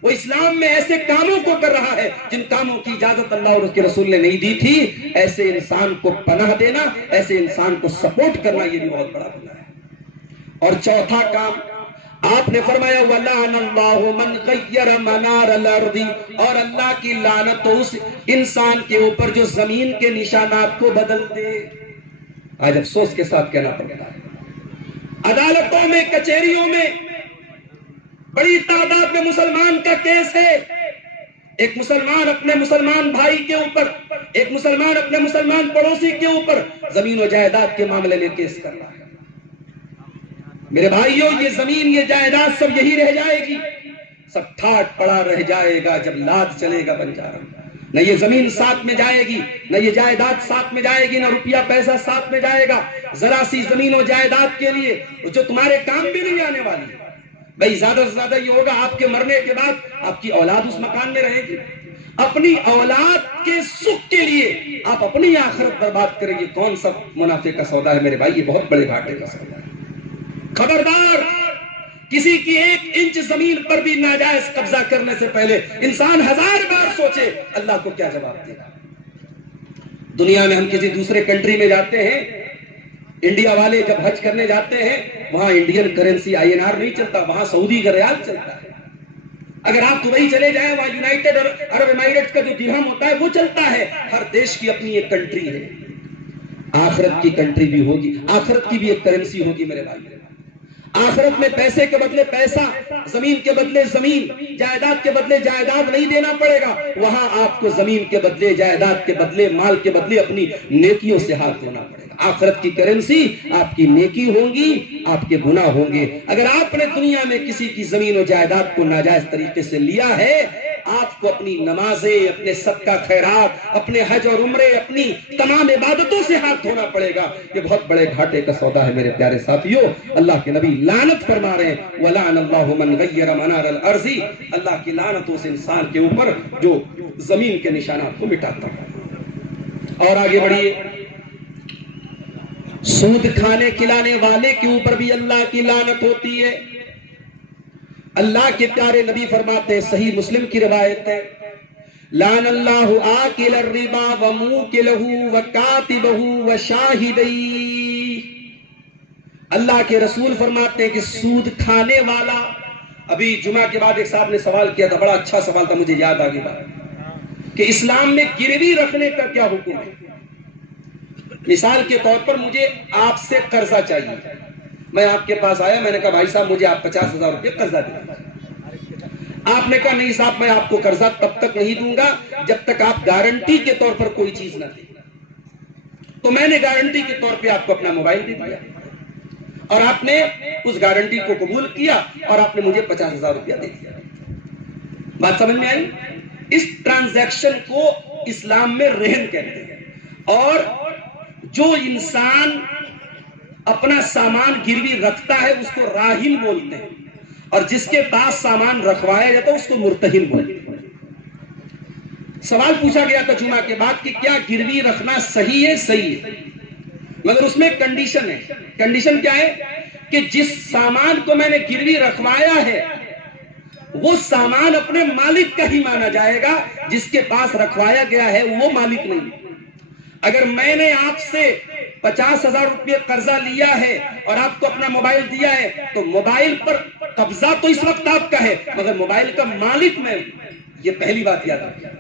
وہ اسلام میں ایسے کاموں کو کر رہا ہے جن کاموں کی اجازت اللہ اور اس کے رسول نے نہیں دی تھی۔ ایسے انسان کو پناہ دینا، ایسے انسان کو سپورٹ کرنا، یہ بھی بہت بڑا گناہ ہے۔ اور چوتھا کام، آپ نے فرمایا وَلَعَنَ اللَّهُ مَنْ غَيَّرَ مَنَارَ الْأَرْضِ، اور اللہ کی لعنت اس انسان کے اوپر جو زمین کے نشانات کو بدل دے۔ آج افسوس کے ساتھ کہنا پڑتا ہے، عدالتوں میں، کچہریوں میں بڑی تعداد میں مسلمان کا کیس ہے۔ ایک مسلمان اپنے مسلمان بھائی کے اوپر، ایک مسلمان اپنے مسلمان پڑوسی کے اوپر زمین و جائیداد کے معاملے میں کیس کر رہا ہے۔ میرے بھائیوں، یہ زمین، یہ جائیداد سب یہی رہ جائے گی، سب ٹھاٹ پڑا رہ جائے گا جب لاد چلے گا بنجارا۔ نہ یہ زمین ساتھ میں جائے گی، نہ یہ جائیداد ساتھ میں جائے گی، نہ روپیہ پیسہ ساتھ میں جائے گا۔ ذرا سی زمین و جائیداد کے لیے جو تمہارے کام بھی نہیں آنے والی ہے بھائی، زیادہ سے زیادہ یہ ہوگا آپ کے مرنے کے بعد آپ کی اولاد اس مکان میں رہے گی۔ اپنی اولاد کے سکھ کے لیے آپ اپنی آخرت برباد کریں گے، کون سا منافع کا سودا ہے میرے بھائی؟ یہ بہت بڑے گھاٹے کا سودا ہے۔ خبردار، کسی کی 1 انچ زمین پر بھی ناجائز قبضہ کرنے سے پہلے انسان 1000 بار سوچے اللہ کو کیا جواب دے گا۔ دنیا میں ہم کسی دوسرے کنٹری میں جاتے ہیں، انڈیا والے جب حج کرنے جاتے ہیں، وہاں انڈین کرنسی INR نہیں چلتا، وہاں سعودی کا ریال چلتا ہے۔ اگر آپ دبئی چلے جائیں، وہاں یونائٹڈ عرب امارات کا جو درہم ہوتا ہے وہ چلتا ہے۔ ہر دیش کی اپنی ایک کنٹری ہے، آخرت کی کنٹری بھی ہوگی، آخرت کی بھی ایک کرنسی ہوگی میرے بھائی۔ آخرت میں پیسے کے بدلے پیسہ، زمین کے بدلے زمین، جائیداد کے بدلے جائیداد نہیں دینا پڑے گا۔ وہاں آپ کو زمین کے بدلے، جائیداد کے بدلے، مال کے بدلے اپنی نیکیوں سے ہاتھ دھونا پڑے گا۔ آخرت کی کرنسی آپ کی نیکی ہوں گی، آپ کے گناہ ہوں گے۔ اگر آپ نے دنیا میں کسی کی زمین و جائیداد کو ناجائز طریقے سے لیا ہے، آپ کو اپنی نمازیں، اپنے صدقہ خیرات، اپنے حج اور عمرے، اپنی تمام عبادتوں سے ہاتھ دھونا پڑے گا۔ یہ بہت بڑے گھاٹے کا سودا ہے میرے پیارے ساتھیوں۔ اللہ کے نبی لعنت فرما رہے ہیں وَلَعَنَ اللَّهُ مَنْ غَيَّرَ مَنَارَ الْأَرْضِ، اللہ کی لعنت اس انسان کے اوپر جو زمین کے نشانات کو مٹاتا ہے۔ اور آگے بڑھیے، سود کھانے کھلانے والے کے اوپر بھی اللہ کی لعنت ہوتی ہے۔ اللہ کے پیارے نبی فرماتے ہیں، صحیح مسلم کی روایت ہے، لعن اللہ آکل الربا وموکلہ وکاتبہ وشاہدی۔ اللہ کے رسول فرماتے ہیں کہ سود کھانے والا، ابھی جمعہ کے بعد ایک صاحب نے سوال کیا تھا، بڑا اچھا سوال تھا، مجھے یاد آ گیا کہ اسلام میں گروی رکھنے کا کیا حکم ہے۔ مثال کے طور پر مجھے آپ سے قرضہ چاہیے، میں آپ کے پاس آیا، میں نے کہا بھائی صاحب مجھے آپ 50,000 روپے قرضہ دیں۔ آپ نے کہا نہیں صاحب میں آپ کو قرضہ تب تک نہیں دوں گا جب تک آپ گارنٹی کے طور پر کوئی چیز نہ دیں۔ تو میں نے گارنٹی کے طور پہ آپ کو اپنا موبائل دے دیا اور آپ نے اس گارنٹی کو قبول کیا اور آپ نے مجھے 50,000 روپیہ دے دیا۔ بات سمجھ میں آئی؟ اس ٹرانزیکشن کو اسلام میں رہن کہتے ہیں۔ اور جو انسان اپنا سامان گروی رکھتا ہے اس کو راہن بولتے ہیں، اور جس کے پاس سامان رکھوایا جاتا ہے اس کو مرتہن بولتے ہیں۔ سوال پوچھا گیا تھا جمعہ کے بعد کہ کیا گروی رکھنا صحیح ہے؟ صحیح ہے، مگر اس میں کنڈیشن ہے۔ کنڈیشن کیا ہے کہ جس سامان کو میں نے گروی رکھوایا ہے وہ سامان اپنے مالک کا ہی مانا جائے گا، جس کے پاس رکھوایا گیا ہے وہ مالک نہیں۔ اگر میں نے آپ سے 50,000 روپے قرضہ لیا ہے اور آپ کو اپنا موبائل دیا ہے تو موبائل پر قبضہ تو اس وقت آپ کا ہے مگر موبائل کا مالک میں ہوں۔ یہ پہلی بات یاد رکھیں۔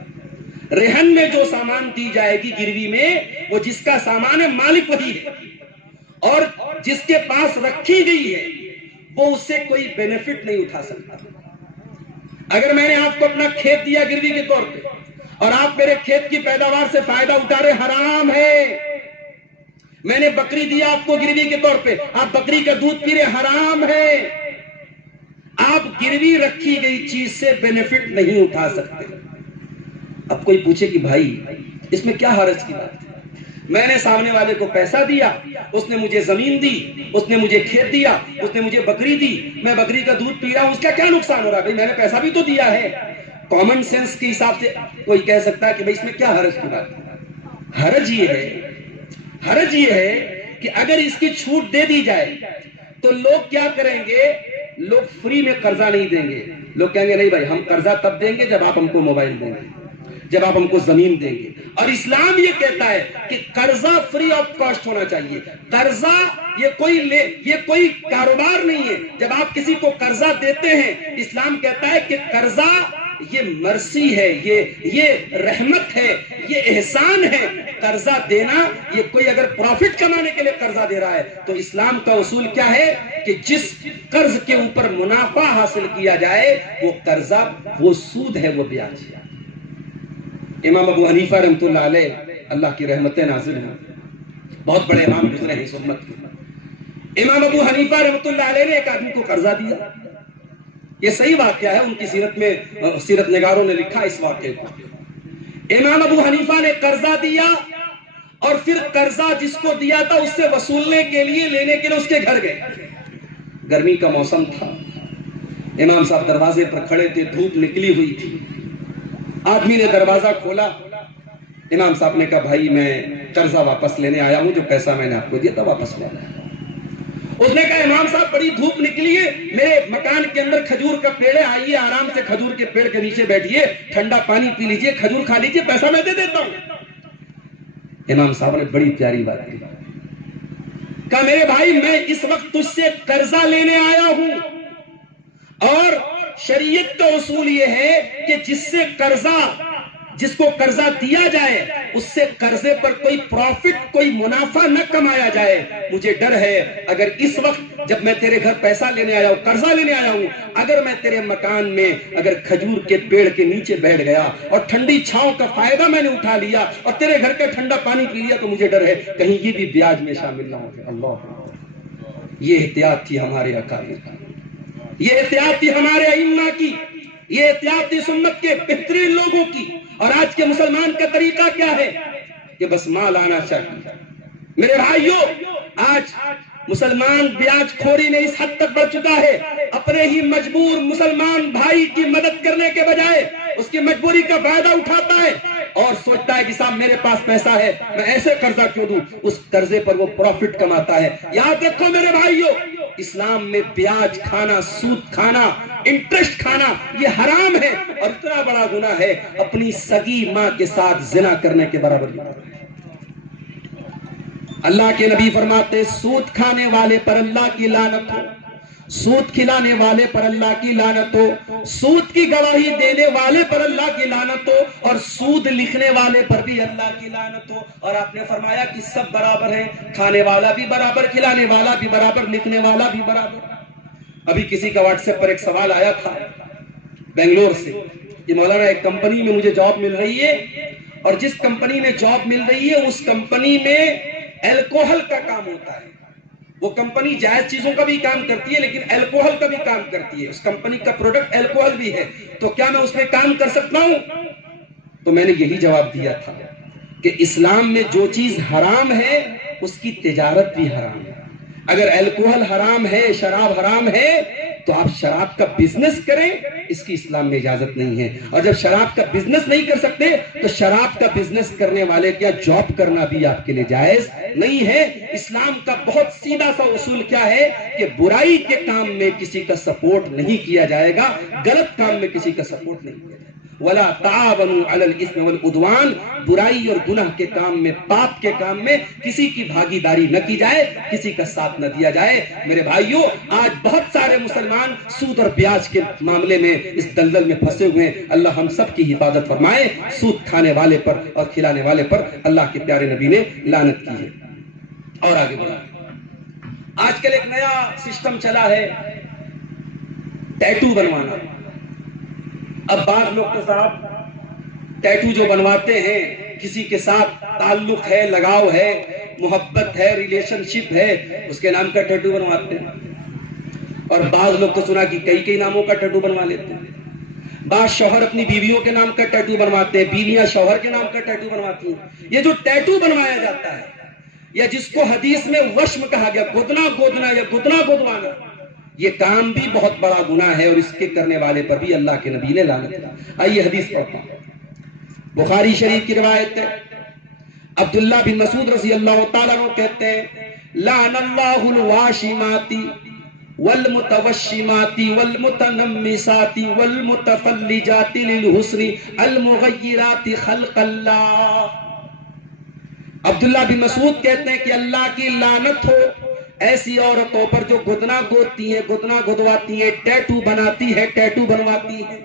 رہن میں جو سامان دی جائے گی گروی میں، وہ جس کا سامان ہے مالک وہی ہے، اور جس کے پاس رکھی گئی ہے وہ اس سے کوئی بینیفٹ نہیں اٹھا سکتا۔ اگر میں نے آپ کو اپنا کھیت دیا گروی کے طور پہ اور آپ میرے کھیت کی پیداوار سے فائدہ اٹھا رہے، حرام ہے۔ میں نے بکری دیا آپ کو گروی کے طور پہ، آپ بکری کا دودھ پی رہے، حرام ہے۔ آپ گروی رکھی گئی چیز سے بینیفٹ نہیں اٹھا سکتے۔ اب کوئی پوچھے کہ بھائی اس میں کیا حرج کی بات ہے؟ میں نے سامنے والے کو پیسہ دیا، اس نے مجھے زمین دی، اس نے مجھے کھیت دیا، اس نے مجھے بکری دی، میں بکری کا دودھ پی رہا ہوں، اس کا کیا نقصان ہو رہا ہے؟ بھائی میں نے پیسہ بھی تو دیا ہے۔ کامن سینس کے حساب سے کوئی کہہ سکتا ہے کہ بھائی اس میں کیا حرج کی بات ہے؟ حرج یہ ہے کہ اگر اس کی چھوٹ دے دی جائے تو لوگ کیا کریں گے؟ لوگ فری میں قرضہ نہیں دیں گے، لوگ کہیں گے نہیں بھائی ہم قرضہ تب دیں گے جب آپ ہم کو موبائل دیں گے، جب آپ ہم کو زمین دیں گے۔ اور اسلام یہ کہتا ہے کہ قرضہ فری آف کاسٹ ہونا چاہیے۔ قرضہ یہ کوئی کاروبار نہیں ہے. جب آپ کسی کو قرضہ دیتے ہیں، اسلام کہتا ہے کہ قرضہ یہ مرسی ہے، یہ رحمت ہے، یہ احسان ہے. قرضہ دینا، یہ کوئی اگر پروفٹ کمانے کے لیے قرضہ دے رہا ہے تو اسلام کا اصول کیا ہے کہ جس قرض کے اوپر منافع حاصل کیا جائے وہ قرضہ، وہ سود ہے، وہ بیاج ہے. امام ابو حنیفہ رحمۃ اللہ علیہ، اللہ کی رحمتیں نازل ہیں، بہت بڑے امام گزرے ہیں اس امت کے. امام ابو حنیفہ رحمۃ اللہ علیہ نے ایک آدمی کو قرضہ دیا. یہ صحیح واقعہ ہے، ان کی سیرت میں سیرت نگاروں نے لکھا اس واقعے کو. امام ابو حنیفہ نے قرضہ دیا اور پھر قرضہ جس کو دیا تھا اس سے وصولنے کے لیے، لینے کے لیے اس کے گھر گئے. گرمی کا موسم تھا، امام صاحب دروازے پر کھڑے تھے، دھوپ نکلی ہوئی تھی. آدمی نے دروازہ کھولا. امام صاحب نے کہا بھائی میں قرضہ واپس لینے آیا ہوں، جو پیسہ میں نے آپ کو دیا تھا واپس لینا ہے. اس نے کہا امام صاحب بڑی دھوپ نکلی ہے، میرے مکان کے اندر کھجور کا پیڑ ہے، آئیے آرام سے کھجور کے پیڑ کے نیچے بیٹھیے، ٹھنڈا پانی پی لیجیے، کھجور کھا لیجیے، پیسہ میں دے دیتا ہوں. امام صاحب نے بڑی پیاری بات کی، کہا میرے بھائی میں اس وقت تجھ سے قرضہ لینے آیا ہوں، اور شریعت کا اصول یہ ہے کہ جس کو قرضہ دیا جائے اس سے قرضے پر کوئی پروفٹ، کوئی منافع نہ کمایا جائے. مجھے ڈر ہے اگر اس وقت جب میں تیرے گھر پیسہ لینے آیا ہوں، قرضہ لینے آیا ہوں، اگر میں تیرے مکان میں اگر کھجور کے پیڑ کے نیچے بیٹھ گیا اور ٹھنڈی چھاؤں کا فائدہ میں نے اٹھا لیا اور تیرے گھر کا ٹھنڈا پانی پی لیا، تو مجھے ڈر ہے کہیں یہ بھی بیاج میں شامل نہ ہو جائے. اللہ، یہ احتیاط تھی ہمارے اکابر کی، یہ احتیاط تھی ہمارے ائمہ کی، یہ احتیاط تھی سنت کے بہترین لوگوں کی. اور آج کے مسلمان کا طریقہ کیا ہے کہ بس مال آنا چاہیے. میرے بھائیوں، آج مسلمان بیاج خوری میں اس حد تک بڑھ چکا ہے، اپنے ہی مجبور مسلمان بھائی کی مدد کرنے کے بجائے اس کی مجبوری کا فائدہ اٹھاتا ہے اور سوچتا ہے کہ صاحب میرے پاس پیسہ ہے، میں ایسے قرضہ کیوں دوں. اس قرضے پر وہ پروفٹ کماتا ہے. یاد رکھو میرے بھائیوں، اسلام میں بیاج کھانا، سود کھانا، انٹرسٹ کھانا یہ حرام ہے، اور اتنا بڑا گناہ ہے اپنی سگی ماں کے ساتھ زنا کرنے کے برابر. اللہ کے نبی فرماتے سود کھانے والے پر اللہ کی لعنت ہو، سود کھلانے والے پر اللہ کی لعنت ہو، سود کی گواہی دینے والے پر اللہ کی لعنت ہو، اور سود لکھنے والے پر بھی اللہ کی لعنت ہو. اور آپ نے فرمایا کہ سب برابر ہیں، کھانے والا بھی برابر، کھلانے والا بھی برابر، لکھنے والا بھی برابر. ابھی کسی کا واٹس ایپ پر ایک سوال آیا تھا بنگلور سے کہ مولانا ایک کمپنی میں مجھے جاب مل رہی ہے، اور جس کمپنی میں جاب مل رہی ہے اس کمپنی میں الکوہل کا کام ہوتا ہے. وہ کمپنی جائز چیزوں کا بھی کام کرتی ہے لیکن الکوہل کا بھی کام کرتی ہے، اس کمپنی کا پروڈکٹ الکوہل بھی ہے، تو کیا میں اس میں کام کر سکتا ہوں؟ تو میں نے یہی جواب دیا تھا کہ اسلام میں جو چیز حرام ہے اس کی تجارت بھی حرام ہے. اگر الکوہل حرام ہے، شراب حرام ہے، تو آپ شراب کا بزنس کریں، اس کی اسلام میں اجازت نہیں ہے. اور جب شراب کا بزنس نہیں کر سکتے تو شراب کا بزنس کرنے والے کیا جاب کرنا بھی آپ کے لیے جائز نہیں ہے. اسلام کا بہت سیدھا سا اصول کیا ہے کہ برائی کے کام میں کسی کا سپورٹ نہیں کیا جائے گا، غلط کام میں کسی کا سپورٹ نہیں کیا جائے گا. وَلَا تَعَاوَنُوا عَلَى الْإِثْمِ وَالْعُدْوَانِ، برائی اور گناہ کے کام میں، پاپ کے کام میں کسی کی بھاگیداری نہ کی جائے، کسی کا ساتھ نہ دیا جائے. میرے بھائیوں، آج بہت سارے مسلمان سود اور بیاج کے معاملے میں اس دلدل میں پھنسے ہوئے ہیں. اللہ ہم سب کی حفاظت فرمائے. سود کھانے والے پر اور کھلانے والے پر اللہ کے پیارے نبی نے لعنت کی ہے. اور آگے بڑھا، آج کل ایک نیا سسٹم چلا ہے ٹیٹو بنوانا. اب بعض لوگ تو صاحب ٹیٹو جو بنواتے ہیں کسی کے ساتھ تعلق ہے، لگاؤ ہے، محبت ہے، ریلیشن شپ ہے، اس کے نام کا ٹیٹو بنواتے ہیں. اور بعض لوگ تو سنا کہ کئی ناموں کا ٹیٹو بنوا لیتے ہیں. بعض شوہر اپنی بیویوں کے نام کا ٹیٹو بنواتے ہیں، بیویاں شوہر کے نام کا ٹیٹو بنواتی ہیں. یہ جو ٹیٹو بنوایا جاتا ہے یا جس کو حدیث میں وشم کہا گیا، گدنا گودنا یا گدنا گدوانا، یہ کام بھی بہت بڑا گناہ ہے اور اس کے کرنے والے پر بھی اللہ کے نبی نے لعنت کی. آئیے حدیث پڑھتا ہوں. بخاری شریف کی روایت ہے، عبداللہ بن مسعود رضی اللہ تعالیٰ عنہ کہتے ہیں لعن اللہ الواشمات والمتوشمات والمتنمسات والمتفلجات للحسن المغیرات خلق اللہ. عبداللہ بن مسعود کہتے ہیں کہ اللہ کی لعنت ہو ایسی عورتوں پر جو گدنا گودتی ہیں، گدنا گدواتی ہیں، ٹیٹو بناتی ہے، ٹیٹو بنواتی ہے،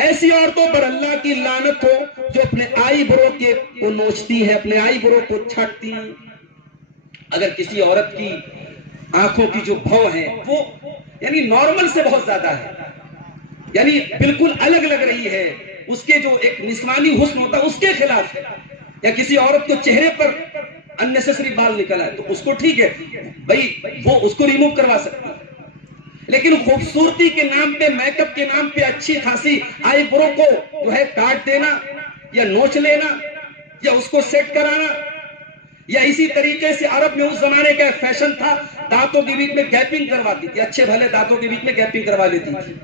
ایسی عورتوں پر اللہ کی لعنت ہو جو اپنے آئی برو کو نوچتی ہے، اپنے آئی برو کو چھاٹتی ہے۔ اگر کسی عورت کی آنکھوں کی جو بھو ہے وہ یعنی نارمل سے بہت زیادہ ہے، یعنی بالکل الگ لگ رہی ہے، اس کے جو ایک نسوانی حسن ہوتا ہے اس کے خلاف ہے، یا کسی عورت کو چہرے پر اننیسیسری بال نکلا ہے تو اس کو ٹھیک ہے بھائی، وہ اس کو ریموو کروا سکتی ہے، لیکن خوبصورتی کے نام پہ، میک اپ کے نام پہ اچھی خاصی آئی برو کو جو ہے کاٹ دینا یا نوچ لینا یا اس کو سیٹ کرانا، یا اسی طریقے سے عرب میں اس زمانے کا فیشن تھا، دانتوں کے بیچ میں گیپنگ کرواتی تھی، اچھے بھلے دانتوں کے بیچ میں گیپنگ کروا لیتی تھی۔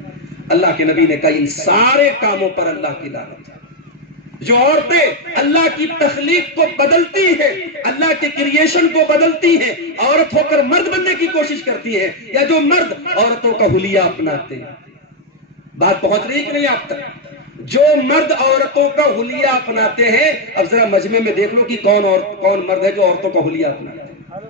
اللہ کے نبی نے کہا ان سارے کاموں پر اللہ کی لعنت ہے۔ جو عورتیں اللہ کی تخلیق کو بدلتی ہیں، اللہ کے کریشن کو بدلتی ہیں، عورت ہو کر مرد بننے کی کوشش کرتی ہیں، یا جو مرد عورتوں کا حلیہ اپناتے ہیں، بات پہنچ رہی کہ نہیں آپ تک؟ جو مرد عورتوں کا حلیہ اپناتے ہیں، اب ذرا مجمع میں دیکھ لو کہ کون مرد ہے جو عورتوں کا حلیہ اپناتے ہیں۔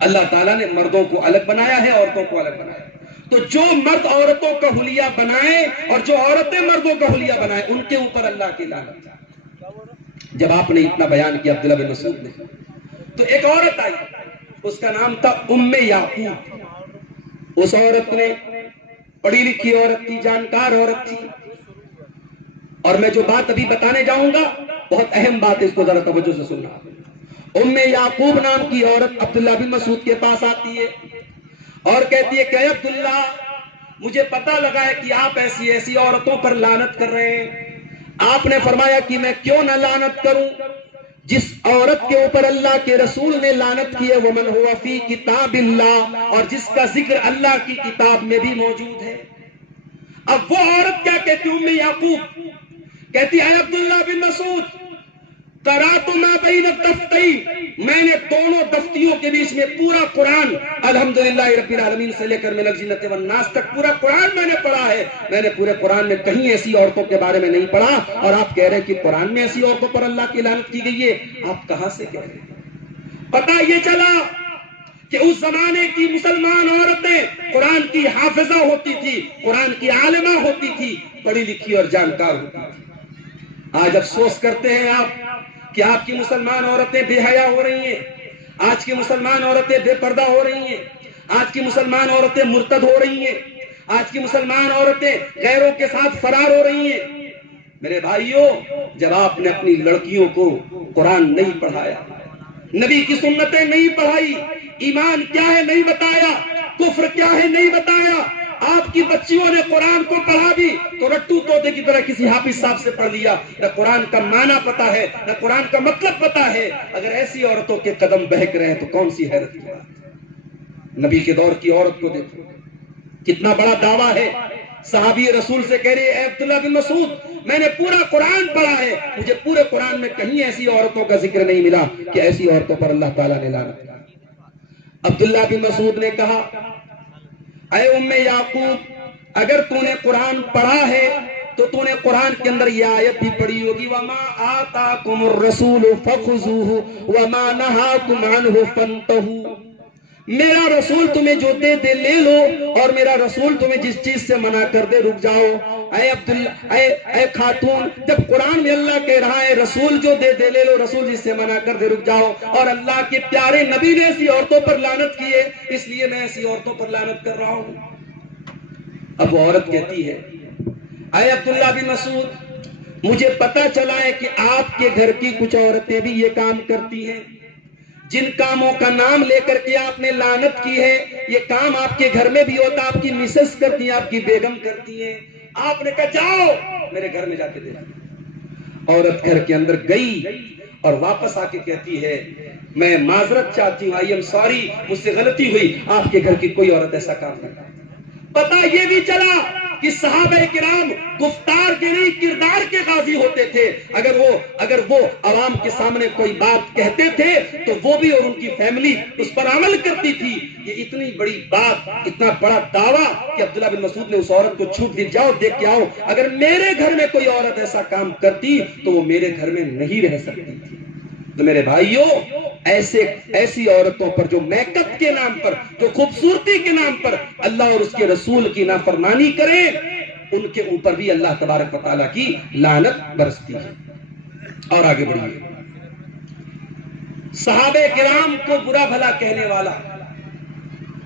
اللہ تعالیٰ نے مردوں کو الگ بنایا ہے، عورتوں کو الگ بنایا ہے، تو جو مرد عورتوں کا حلیہ بنائے اور جو عورتیں مردوں کا حلیہ بنائے ان کے اوپر اللہ کی لعنت ہے۔ جب آپ نے اتنا بیان کیا عبداللہ بن مسعود نے، تو ایک عورت آئی، اس کا نام تھا ام یعقوب۔ اس عورت نے پڑھی لکھی عورت تھی، جانکار عورت تھی، اور میں جو بات ابھی بتانے جاؤں گا بہت اہم بات ہے، اس کو ذرا توجہ سے سننا۔ ام یعقوب نام کی عورت عبداللہ بن مسعود کے پاس آتی ہے اور کہتی ہے کہ اے عبداللہ، مجھے پتا لگا ہے کہ آپ ایسی ایسی عورتوں پر لعنت کر رہے ہیں۔ آپ نے فرمایا کہ میں کیوں نہ لعنت کروں؟ جس عورت کے اوپر اللہ کے رسول نے لعنت کی ہے ومن ہوا فی کتاب اللہ، اور جس کا ذکر اللہ کی کتاب میں بھی موجود ہے۔ اب وہ عورت کیا کہتی ام یعقوب؟ کہتی ہے عبداللہ بن مسعود، قرأت ما بین الدفتین، میں نے دونوں دفتیوں کے بیچ میں پورا قرآن الحمدللہ رب العالمین سے لے کر من الجنۃ والناس تک پورا قرآن میں نے پڑھا ہے۔ میں نے پورے قرآن میں کہیں ایسی عورتوں کے بارے میں نہیں پڑھا، اور آپ کہہ رہے ہیں کہ قرآن میں ایسی عورتوں پر اللہ کی لعنت کی گئی ہے، آپ کہاں سے کہہ رہے ہیں؟ پتہ یہ چلا کہ اس زمانے کی مسلمان عورتیں قرآن کی حافظہ ہوتی تھی، قرآن کی عالمہ ہوتی تھی، پڑھی لکھی اور جانکار ہوتی تھی۔ آج افسوس کرتے ہیں آپ کہ آپ کی مسلمان عورتیں بے حیا ہو رہی ہیں، آج کی مسلمان عورتیں بے پردہ ہو رہی ہیں، آج کی مسلمان عورتیں مرتد ہو رہی ہیں، آج کی مسلمان عورتیں غیروں کے ساتھ فرار ہو رہی ہیں۔ میرے بھائیوں، جب آپ نے اپنی لڑکیوں کو قرآن نہیں پڑھایا، نبی کی سنتیں نہیں پڑھائی، ایمان کیا ہے نہیں بتایا، کفر کیا ہے نہیں بتایا، آپ کی بچیوں نے قرآن کو پڑھا بھی تو رٹو طوطے کی طرح کسی حافظ صاحب سے پڑھ لیا، نہ قرآن کا معنی پتا ہے، نہ قرآن کا مطلب پتا ہے۔ اگر ایسی عورتوں کے قدم بہک رہے ہیں تو کون سی حیرت کی بات؟ نبی کے دور کی عورت کو دیکھو، کتنا بڑا دعویٰ ہے، صحابی رسول سے کہہ رہی ہے اے عبداللہ بن مسعود، میں نے پورا قرآن پڑھا ہے، مجھے پورے قرآن میں کہیں ایسی عورتوں کا ذکر نہیں ملا کہ ایسی عورتوں پر اللہ تعالیٰ نے لعنت کی۔ عبداللہ بن مسعود نے کہا اے ام یعقوب، اگر تو نے قرآن پڑھا ہے تو تو نے قرآن کے اندر یہ آیت بھی پڑھی ہوگی وَمَا آتَاكُمُ الرَّسُولُ فَخُذُوهُ وَمَا نَهَاكُمْ عَنْهُ فَانْتَهُوا، میرا رسول تمہیں جو دے دے لے لو، اور میرا رسول تمہیں جس چیز سے منع کر دے رک جاؤ۔ اے خاتون، جب قرآن میں اللہ کہہ رہا ہے رسول جو دے دے لے لو، رسول جس سے منع کر دے رک جاؤ، اور اللہ کے پیارے نبی نے ایسی عورتوں پر لعنت کی ہے، اس لیے میں ایسی عورتوں پر لعنت کر رہا ہوں۔ اب وہ عورت کہتی ہے اے عبداللہ بن مسعود، مجھے پتا چلا ہے کہ آپ کے گھر کی کچھ عورتیں بھی یہ کام کرتی ہیں، جن کاموں کا نام لے کر کے آپ نے لعنت کی ہے، یہ کام آپ کے گھر میں بھی ہوتا، آپ کی مسز کرتی ہیں، آپ کی بیگم کرتی ہیں۔ آپ نے کہا جاؤ میرے گھر میں جا کے دیکھو۔ عورت گھر کے اندر گئی اور واپس آ کے کہتی ہے میں معذرت چاہتی ہوں، آئی ایم سوری، مجھ سے غلطی ہوئی، آپ کے گھر کی کوئی عورت ایسا کام نہیں کرتی۔ پتہ یہ بھی چلا کہ صحابہ کرام گفتار کے نہیں کردار کے غازی ہوتے تھے، اگر وہ عوام کے سامنے کوئی بات کہتے تھے تو وہ بھی اور ان کی فیملی اس پر عمل کرتی تھی۔ یہ اتنی بڑی بات، اتنا بڑا دعویٰ کہ عبداللہ بن مسعود نے اس عورت کو چھوٹ دی، جاؤ دیکھ کے آؤ، اگر میرے گھر میں کوئی عورت ایسا کام کرتی تو وہ میرے گھر میں نہیں رہ سکتی تھی۔ تو میرے بھائیوں، ایسی عورتوں پر جو میک اپ کے نام پر، جو خوبصورتی کے نام پر اللہ اور اس کے رسول کی نافرمانی کریں، ان کے اوپر بھی اللہ تبارک و تعالیٰ کی لعنت برستی ہے۔ اور آگے بڑھیے، صحابہ کرام کو برا بھلا کہنے والا،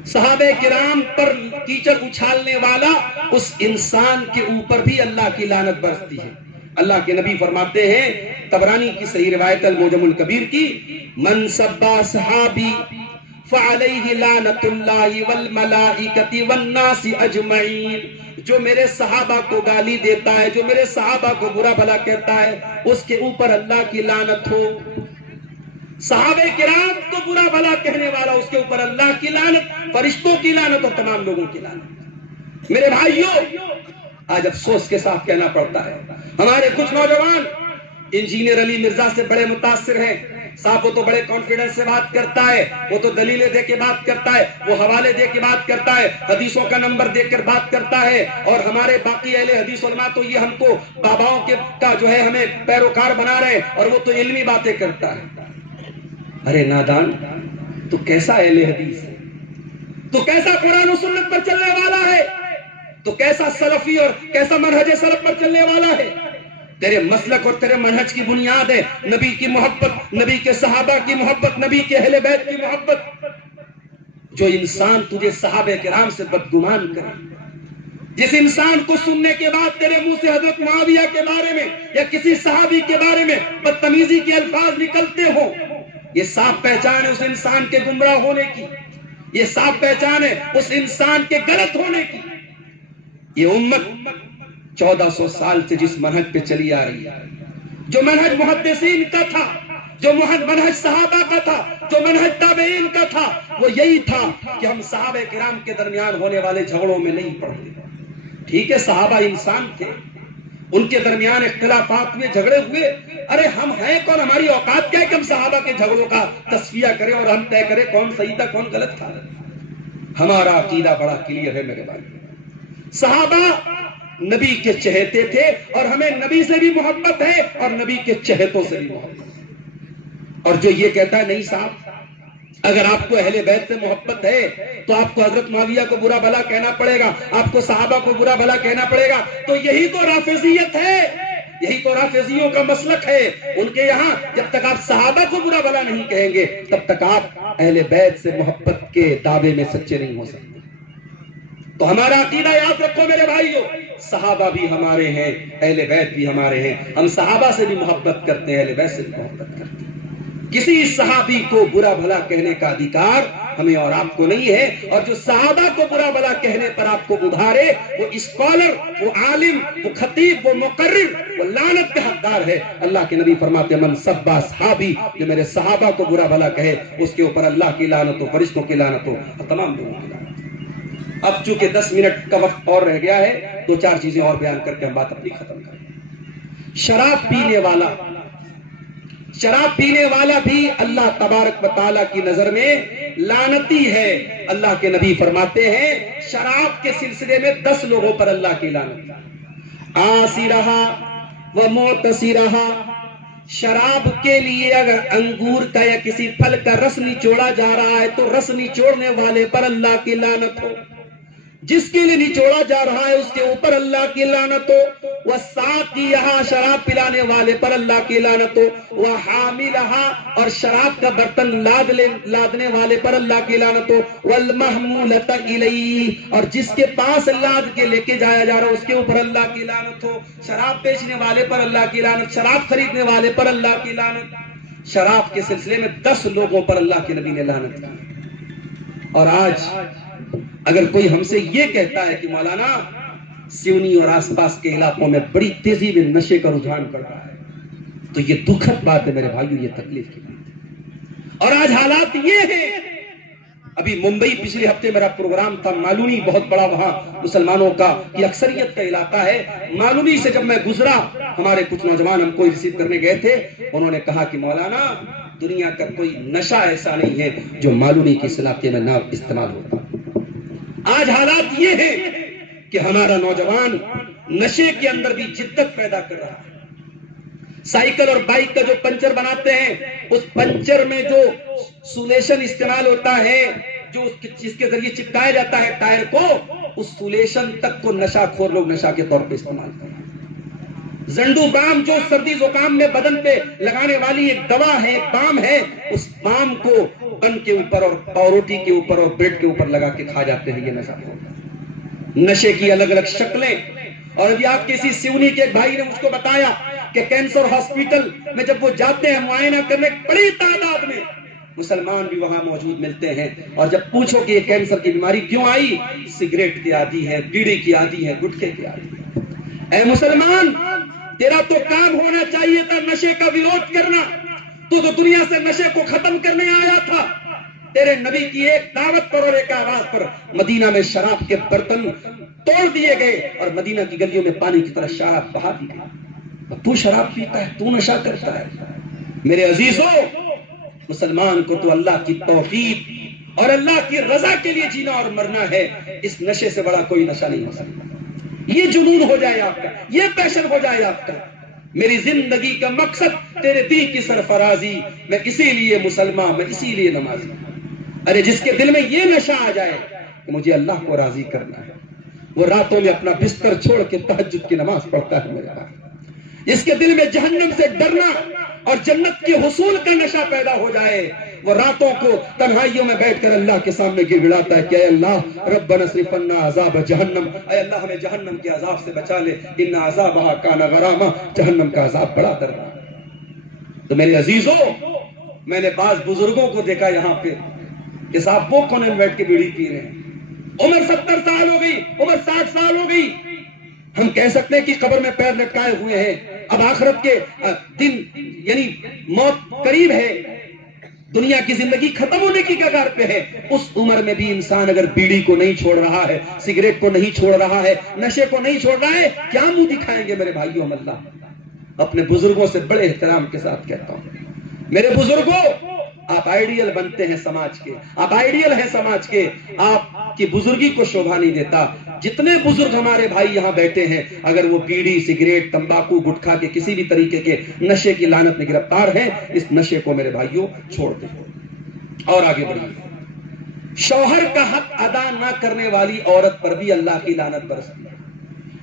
صحابہ کرام پر کیچڑ اچھالنے والا، اس انسان کے اوپر بھی اللہ کی لعنت برستی ہے۔ اللہ کے نبی فرماتے ہیں، طبرانی کی صحیح روایت المعجم الکبیر کی، من سبا صحابی فعلیہ لعنت اللہ والملائکۃ والناس اجمعین، جو میرے صحابہ کو گالی دیتا ہے، جو میرے صحابہ کو برا بھلا کہتا ہے، اس کے اوپر اللہ کی لعنت ہو۔ صحابہ کرام کو برا بھلا کہنے والا، اس کے اوپر اللہ کی لعنت، فرشتوں کی لعنت اور تمام لوگوں کی لعنت۔ میرے بھائیوں، آج افسوس کے ساتھ کہنا پڑتا ہے، ہمارے کچھ نوجوان انجینئر علی مرزا سے بڑے متاثر ہیں۔ صاحب وہ تو بڑے کانفیڈنس سے بات کرتا ہے، وہ تو دلیلیں دے کے بات کرتا ہے، وہ حوالے دے کے بات کرتا ہے، حدیثوں کا نمبر دے کر بات کرتا ہے، اور ہمارے باقی اہل حدیث علماء تو یہ ہم کو باباؤں کا جو ہے ہمیں پیروکار بنا رہے ہیں، اور وہ تو علمی باتیں کرتا ہے۔ ارے نادان، تو کیسا اہل حدیث ہے؟ تو کیسا قرآن و سنت پر چلنے والا ہے؟ تو کیسا سلفی اور کیسا منہج سلف پر چلنے والا ہے؟ تیرے مسلک اور تیرے منہج کی بنیاد ہے نبی کی محبت، نبی کے صحابہ کی محبت، نبی کے اہل بیت کی محبت۔ جو انسان تجھے صحابہ کرام سے بدگمان کرے، جس انسان کو سننے کے بعد تیرے منہ سے حضرت معاویہ کے بارے میں یا کسی صحابی کے بارے میں بدتمیزی کے الفاظ نکلتے ہوں، یہ صاف پہچان ہے اس انسان کے گمراہ ہونے کی، یہ صاف پہچان ہے اس انسان کے غلط ہونے کی۔ یہ امت 1400 سال سے جس منہج پہ چلی آ رہی ہے، جو منہج محدثین کا تھا، جو منہج صحابہ کا تھا، جو منہج تابعین کا تھا، وہ یہی تھا کہ ہم صحابہ کرام کے درمیان ہونے والے جھگڑوں میں نہیں پڑتے۔ ٹھیک ہے، صحابہ انسان تھے، ان کے درمیان اختلافات ہوئے، جھگڑے ہوئے، ارے ہم ہیں کون، ہماری اوقات کیا ہے کہ ہم صحابہ کے جھگڑوں کا تصفیہ کریں اور ہم طے کریں کون صحیح تھا کون غلط تھا۔ ہمارا عقیدہ بڑا کلیئر ہے میرے بھائی، صحابہ نبی کے چہیتے تھے، اور ہمیں نبی سے بھی محبت ہے اور نبی کے چہیتوں سے بھی محبت ہے۔ اور جو یہ کہتا ہے نہیں صاحب، اگر آپ کو اہل بیت سے محبت ہے تو آپ کو حضرت معاویہ کو برا بھلا کہنا پڑے گا، آپ کو صحابہ کو برا بھلا کہنا پڑے گا، تو یہی تو رافضیت ہے، یہی تو رافضیوں کا مسلک ہے۔ ان کے یہاں جب تک آپ صحابہ کو برا بھلا نہیں کہیں گے، تب تک آپ اہل بیت سے محبت کے دعوے میں سچے نہیں ہو سکتے۔ تو ہمارا عقیدہ یاد رکھو میرے بھائیوں، صحابہ بھی ہمارے ہیں، اہل بیت بھی ہمارے ہیں، ہم صحابہ سے بھی محبت کرتے ہیں، اہل بیت سے بھی محبت کرتے ہیں۔ کسی صحابی کو برا بھلا کہنے کا ادھیکار ہمیں اور آپ کو نہیں ہے، اور جو صحابہ کو برا بھلا کہنے پر آپ کو ابھارے، وہ اسکالر، وہ عالم، وہ خطیب، وہ مقرر، وہ لعنت کا حقدار ہے۔ اللہ کے نبی فرماتے ہیں، من سبا صحابی، جو میرے صحابہ کو برا بھلا کہے، اس کے اوپر اللہ کی لعنت ہو، فرشتوں کی لعنت ہو، اور تمام لوگوں کی لعنت۔ اب چونکہ 10 منٹ کا وقت اور رہ گیا ہے، 2-4 چیزیں اور بیان کر کے ہم بات اپنی ختم کریں۔ شراب پینے والا بھی اللہ تبارک و تعالیٰ کی نظر میں لعنتی ہے۔ اللہ کے نبی فرماتے ہیں، شراب کے سلسلے میں 10 لوگوں پر اللہ کی لعنت۔ آسی رہا و موتسی رہا، شراب کے لیے اگر انگور کا یا کسی پھل کا رس نچوڑا جا رہا ہے تو رس نچوڑنے والے پر اللہ کی لعنت ہو، جس کے لیے نچوڑا جا رہا ہے اس کے اوپر اللہ کی لعنت ہو، والساقی یہاں، شراب پلانے والے پر اللہ کی لعنت ہو، وحاملہا، اور شراب کا برتن لادنے والے پر اللہ کی لعنت ہو، والمحمولۃ الیہ، اور جس کے پاس لاد کے لے کے جایا جا رہا ہے اس کے اوپر اللہ کی لعنت ہو، شراب بیچنے والے پر اللہ کی لعنت، شراب خریدنے والے پر اللہ کی لعنت۔ شراب کے سلسلے میں 10 لوگوں پر اللہ کے نبی نے لعنت کی۔ اور آج اگر کوئی ہم سے یہ کہتا ہے کہ مولانا سیونی اور آس پاس کے علاقوں میں بڑی تیزی میں نشے کا رجحان بڑھ رہا ہے، تو یہ دکھد بات ہے میرے بھائیوں، یہ تکلیف کی بات ہے۔ اور آج حالات یہ ہیں، ابھی ممبئی پچھلے ہفتے میرا پروگرام تھا، معلومی بہت بڑا وہاں مسلمانوں کا کی اکثریت کا علاقہ ہے، معلومی سے جب میں گزرا، ہمارے کچھ نوجوان ہم کو ریسیو کرنے گئے تھے، انہوں نے کہا کہ مولانا دنیا کا کوئی نشہ ایسا نہیں ہے جو معلومی کے اس علاقے میں نہ استعمال ہوتا۔ آج حالات یہ ہیں کہ ہمارا نوجوان نشے کے اندر بھی جدت پیدا کر رہا ہے، سائیکل اور بائک کا جو پنچر بناتے ہیں اس پنچر میں جو سولیشن استعمال ہوتا ہے، جو جس کے ذریعے چپکایا جاتا ہے ٹائر کو، اس سولیشن تک کو نشہ خور لوگ نشہ کے طور پہ استعمال کرتے ہیں۔ زنڈو بام جو سردی زکام میں بدن پہ لگانے والی ایک دوا ہے، ایک بام ہے، اس بام کو بن کے اوپر اور روٹی کے اوپر اور بریڈ کے اوپر لگا کے کھا جاتے ہیں۔ یہ نشہ خور، نشے کی الگ الگ شکلیں۔ اور ابھی آپ کسی سیونی کے ایک بھائی نے مجھ کو بتایا کہ کینسر ہاسپٹل میں جب وہ جاتے ہیں معائنہ کرنے، بڑی تعداد میں مسلمان بھی وہاں موجود ملتے ہیں، اور جب پوچھو کہ یہ کینسر کی بیماری کیوں آئی، سگریٹ کی عادی ہے، بیڑی کی عادی ہے، گٹکے کی عادی ہے۔ اے مسلمان، تیرا تو کام ہونا چاہیے تھا نشے کا وروਧ کرنا، تو دنیا سے نشے کو ختم کرنے آیا تھا۔ تیرے نبی کی ایک دعوت پر اور ایک آواز پر مدینہ میں شراب کے برتن توڑ دیے گئے، اور مدینہ کی گلیوں میں پانی کی طرح شراب بہا دی گئی۔ تو شراب پیتا ہے، تو نشہ کرتا ہے۔ میرے عزیزوں، مسلمان کو تو اللہ کی توحید اور اللہ کی رضا کے لیے جینا اور مرنا ہے۔ اس نشے سے بڑا کوئی نشہ نہیں ہو سکتا۔ یہ جنون ہو جائے آپ کا، یہ پیشن ہو جائے آپ کا، میری زندگی کا مقصد تیرے دین کی سرفرازی، میں اسی لیے مسلمان، میں اسی لیے نمازی۔ ارے جس کے دل میں یہ نشہ آ جائے کہ مجھے اللہ کو راضی کرنا ہے، وہ راتوں میں اپنا بستر چھوڑ کے تہجد کی نماز پڑھتا ہے میرا بھائی۔ جس کے دل میں جہنم سے ڈرنا اور جنت کے حصول کا نشہ پیدا ہو جائے، وہ راتوں کو تنہائیوں میں بیٹھ کر اللہ کے سامنے گر گڑاتا ہے کہ اے اللہ ربنا اصرف عنا عذاب جہنم، اے اللہ ہمیں جہنم کے عذاب سے بچا لے، ان عذابھا کان غراما، جہنم کا عذاب بڑا دردناک ہے۔ تو میرے عزیزوں، میں نے بعض بزرگوں کو دیکھا یہاں پہ کہ صاحب وہ کونے میں بیٹھ کے بیڑی پی رہے ہیں، عمر 70 سال ہو گئی، عمر 60 سال ہو گئی، ہم کہہ سکتے ہیں کہ قبر میں پیر لٹکائے ہوئے ہیں، اب آخرت کے دن یعنی موت قریب ہے، دنیا کی زندگی ختم ہونے کی کگار پہ ہے۔ اس عمر میں بھی انسان اگر بیڑی کو نہیں چھوڑ رہا ہے، سگریٹ کو نہیں چھوڑ رہا ہے، نشے کو نہیں چھوڑ رہا ہے، کیا منہ دکھائیں گے میرے بھائیوں؟ اللہ اپنے بزرگوں سے بڑے احترام کے ساتھ کہتا ہوں، میرے بزرگوں، آپ آئیڈیل بنتے ہیں سماج کے، آپ آئیڈیل ہیں سماج کے، آپ کی بزرگی کو شوبھا نہیں دیتا۔ جتنے بزرگ ہمارے بھائی یہاں بیٹھے ہیں، اگر وہ بیڑی، سگریٹ، تمباکو، گٹکھا کے کسی بھی طریقے کے نشے کی لعنت میں گرفتار ہیں، اس نشے کو میرے بھائیوں چھوڑ دیں اور آگے بڑھیں۔ شوہر کا حق ادا نہ کرنے والی عورت پر بھی اللہ کی لعنت برستی ہے۔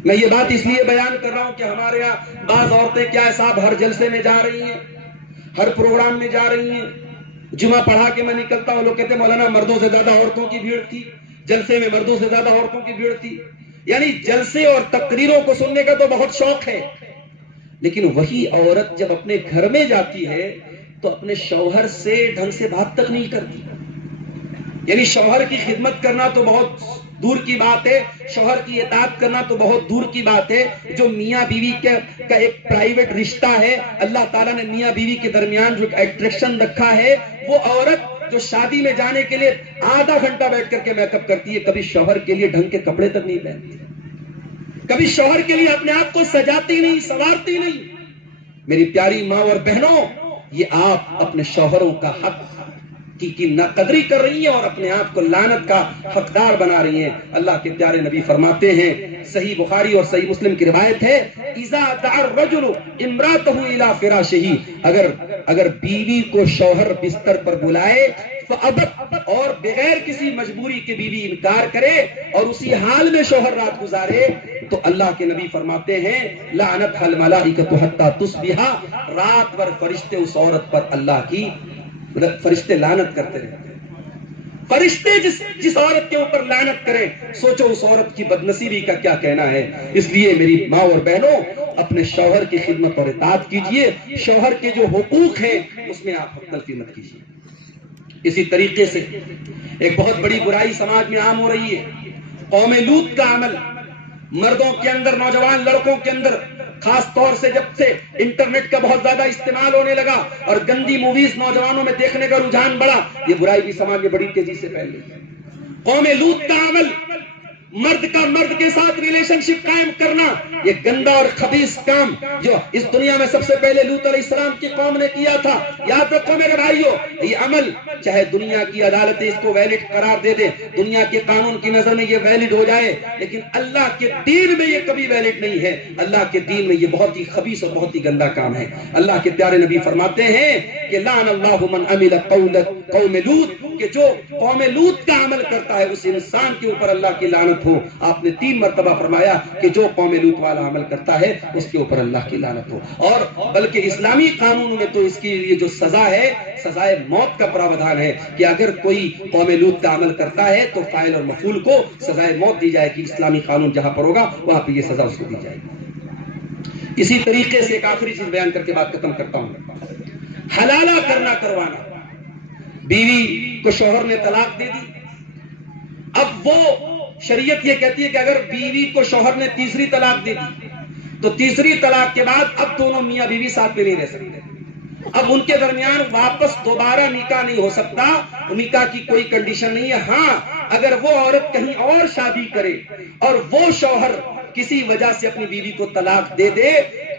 میں یہ بات اس لیے بیان کر رہا ہوں کہ ہمارے یہاں بعض عورتیں کیا ہے صاحب، ہر جلسے میں جا رہی ہیں، ہر پروگرام میں جا رہی ہیں، جمعہ پڑھا کے میں نکلتا ہوں، لوگ کہتے ہیں مولانا مردوں سے زیادہ عورتوں کی بھیڑ تھی، جلسے میں مردوں سے زیادہ عورتوں کی بھیڑ تھی۔ یعنی جلسے اور تقریروں کو سننے کا تو بہت شوق ہے، لیکن وہی عورت جب اپنے گھر میں جاتی ہے تو اپنے شوہر سے ڈھنگ سے بات تک نہیں کرتی۔ یعنی شوہر کی خدمت کرنا تو بہت دور کی بات ہے، شوہر کی اطاعت کرنا تو بہت دور کی بات ہے، جو میاں بیوی کا ایک پرائیویٹ رشتہ ہے، اللہ تعالیٰ نے میاں بیوی کے درمیان جو اٹریکشن رکھا ہے، وہ عورت جو شادی میں جانے کے لیے آدھا گھنٹہ بیٹھ کر کے میک اپ کرتی ہے، کبھی شوہر کے لیے ڈھنگ کے کپڑے تک نہیں پہنتی، کبھی شوہر کے لیے اپنے آپ کو سجاتی نہیں، سنوارتی نہیں۔ میری پیاری ماں اور بہنوں، یہ آپ اپنے شوہروں کا حق کی ناقدری کر رہی ہیں اور اپنے آپ کو لعنت کا حقدار بنا رہی ہیں۔ اللہ کے پیارے نبی فرماتے ہیں، صحیح بخاری اور صحیح مسلم کی روایت ہے، اذا دعا الرجل امراته الى فراشه، اگر بیوی کو شوہر بستر پر بلائے، فابت، اور بغیر کسی مجبوری کے بیوی انکار کرے اور اسی حال میں شوہر رات گزارے، تو اللہ کے نبی فرماتے ہیں لعنتها الملائکۃ حتی تصبح، رات بھر فرشتے اس عورت پر اللہ کی فرشتے لعنت کرتے رہتے ہیں۔ فرشتے جس عورت کے اوپر لعنت کریں، سوچو اس عورت کی بدنصیبی کا کیا کہنا ہے۔ اس لیے میری ماں اور بہنوں، اپنے شوہر کی خدمت اور اطاعت کیجئے، شوہر کے جو حقوق ہیں اس میں آپ تلفی مت کیجئے۔ اسی طریقے سے ایک بہت بڑی برائی سماج میں عام ہو رہی ہے، قوم لوط کا عمل، مردوں کے اندر، نوجوان لڑکوں کے اندر، خاص طور سے جب سے انٹرنیٹ کا بہت زیادہ استعمال ہونے لگا اور گندی موویز نوجوانوں میں دیکھنے کا رجحان بڑھا، یہ برائی بھی سماج میں بڑی تیزی سے پھیل رہی ہے۔ قوم لوط کا عمل، مرد کا مرد کے ساتھ ریلیشن شپ قائم کرنا، یہ گندا اور خبیث کام جو اس دنیا میں سب سے پہلے لوط علیہ السلام کی قوم نے کیا تھا، یاد رکھو میرے بھائیو، یہ عمل چاہے دنیا کی عدالتیں اس کو ویلڈ قرار دے دے، دنیا کے قانون کی نظر میں یہ ویلڈ ہو جائے، لیکن اللہ کے دین میں یہ کبھی ویلڈ نہیں ہے۔ اللہ کے دین میں یہ بہت ہی خبیث اور بہت ہی گندا کام ہے۔ اللہ کے پیارے نبی فرماتے ہیں کہ لعن اللہ من عمل قوم لوط، کہ جو قوم لوط کا عمل کرتا ہے اس انسان کے اوپر اللہ کی لعنت ہو۔ آپ نے 3 مرتبہ فرمایا کہ جو قوم لوط والا عمل کرتا ہے اس کے اوپر اللہ کی لعنت ہو۔ اور بلکہ اسلامی قانون میں تو اس کی یہ جو سزا ہے، سزائے موت کا پراودھان ہے کہ اگر کوئی قوم لوط کا عمل کرتا ہے تو فاعل اور مفعول کو سزائے موت دی جائے گی۔ اسلامی قانون جہاں پر ہوگا وہاں پہ یہ سزا اس کو دی جائے گی۔ اسی طریقے سے ایک آخری چیز بیان کر کے بات ختم کرتا ہوں، حلالہ کرنا کروانا۔ بیوی کو شوہر نے طلاق دے دی، اب وہ شریعت یہ کہتی ہے کہ اگر بیوی کو شوہر نے تیسری طلاق دے دی تو تیسری طلاق کے بعد اب دونوں میاں بیوی ساتھ میں نہیں رہ سکتے، اب ان کے درمیان واپس دوبارہ نکاح نہیں ہو سکتا، نکاح کی کوئی کنڈیشن نہیں ہے۔ ہاں اگر وہ عورت کہیں اور شادی کرے اور وہ شوہر کسی وجہ سے اپنی بیوی کو طلاق دے دے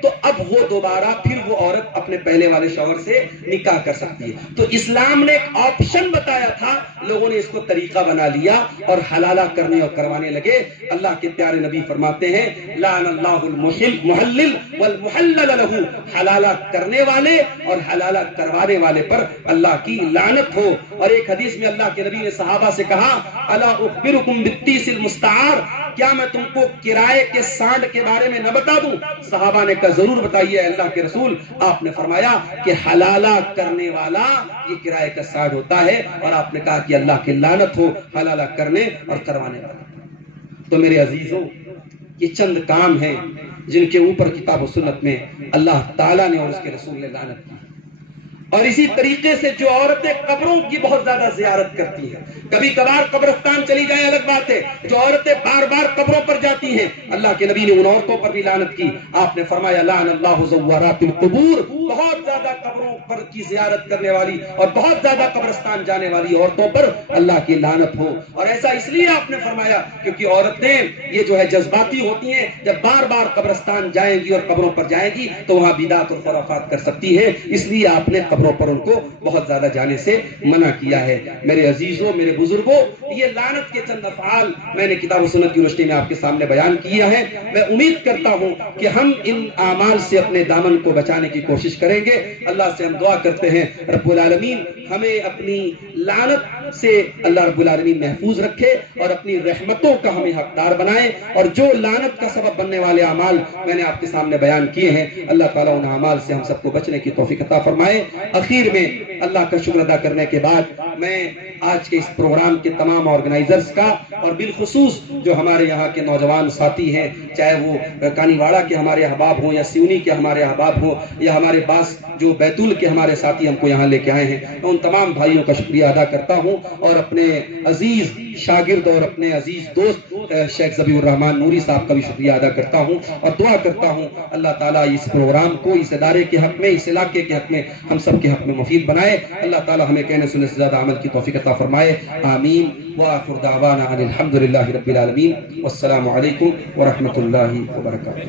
تو اب وہ دوبارہ پھر وہ عورت اپنے پہلے والے شوہر سے نکاح کر سکتی ہے۔ تو اسلام نے ایک آپشن بتایا تھا، لوگوں نے اس کو طریقہ بنا لیا اور حلالہ کرنے اور کروانے لگے۔ اللہ کے پیارے نبی فرماتے ہیں لعن اللہ المحلل والمحلل لہ، حلالہ کرنے والے اور حلالہ کروانے والے پر اللہ کی لعنت ہو۔ اور ایک حدیث میں اللہ کے نبی نے صحابہ سے کہا الا اخبرکم بالتیس المستعار، کیا میں تم کو کرائے کے سانڈ کے بارے میں نہ بتا دوں؟ صحابہ نے کہا ضرور بتائیے اللہ کے رسول۔ آپ نے فرمایا کہ حلالہ کرنے والا یہ کرائے کا سانڈ ہوتا ہے، اور آپ نے کہا کہ اللہ کی لعنت ہو حلالہ کرنے اور کروانے والا۔ تو میرے عزیزوں، یہ چند کام ہیں جن کے اوپر کتاب و سنت میں اللہ تعالیٰ نے اور اس کے رسول نے لعنت کی۔ اور اسی طریقے سے جو عورتیں قبروں کی بہت زیادہ زیارت کرتی ہیں، کبھی کبھار قبرستان چلی جائیں الگ بات ہے، جو عورتیں بار بار قبروں پر جاتی ہیں، اللہ کے نبی نے ان عورتوں پر بھی لعنت کی۔ آپ نے فرمایا لعن اللہ زوارات القبور، بہت زیادہ قبروں پر کی زیارت کرنے والی اور بہت زیادہ قبرستان جانے والی عورتوں پر اللہ کی لعنت ہو۔ اور ایسا اس لیے آپ نے فرمایا کیونکہ عورتیں یہ جو ہے جذباتی ہوتی ہیں، جب بار بار قبرستان جائیں گی اور قبروں پر جائیں گی تو وہاں بدعت اور خرافات کر سکتی ہے، اس لیے آپ نے قبروں پر ان کو بہت زیادہ جانے سے منع کیا ہے۔ میرے عزیزوں، میرے بزرگوں، یہ لعنت کے چند افعال میں نے کتاب و سنت کی روشنی میں آپ کے سامنے بیان کیا ہے۔ میں امید کرتا ہوں کہ ہم ان اعمال سے اپنے دامن کو بچانے کی کوشش کریں گے۔ اللہ سے ہم دعا کرتے ہیں رب العالمین ہمیں اپنی لعنت سے اللہ رب العالمین محفوظ رکھے اور اپنی رحمتوں کا ہمیں حقدار بنائے، اور جو لعنت کا سبب بننے والے اعمال میں نے آپ کے سامنے بیان کیے ہیں، اللہ تعالیٰ ان اعمال سے ہم سب کو بچنے کی توفیق عطا فرمائے۔ آخر میں اللہ کا شکر ادا کرنے کے بعد میں آج کے اس پروگرام کے تمام آرگنائزرز کا اور بالخصوص جو ہمارے یہاں کے نوجوان ساتھی ہیں، چاہے وہ کانی واڑہ کے ہمارے احباب ہوں یا سیونی کے ہمارے احباب ہوں یا ہمارے پاس جو بیتول کے ہمارے ساتھی ہم کو یہاں لے کے آئے ہیں، میں ان تمام بھائیوں کا شکریہ ادا کرتا ہوں، اور اپنے عزیز شاگرد اور اپنے عزیز دوست شیخ ذبیح الرحمان نوری صاحب کا بھی شکریہ ادا کرتا ہوں، اور دعا کرتا ہوں اللہ تعالیٰ اس پروگرام کو اس ادارے کے حق میں، اس علاقے کے حق میں، ہم سب کے حق میں مفید بنائے۔ اللہ تعالیٰ ہمیں کہنے سننے سے زیادہ عمل کی توفیق عطا فرمائے، آمین۔ وآخر دعوانا ان الحمدللہ رب العالمین، والسلام علیکم ورحمۃ اللہ وبرکاتہ۔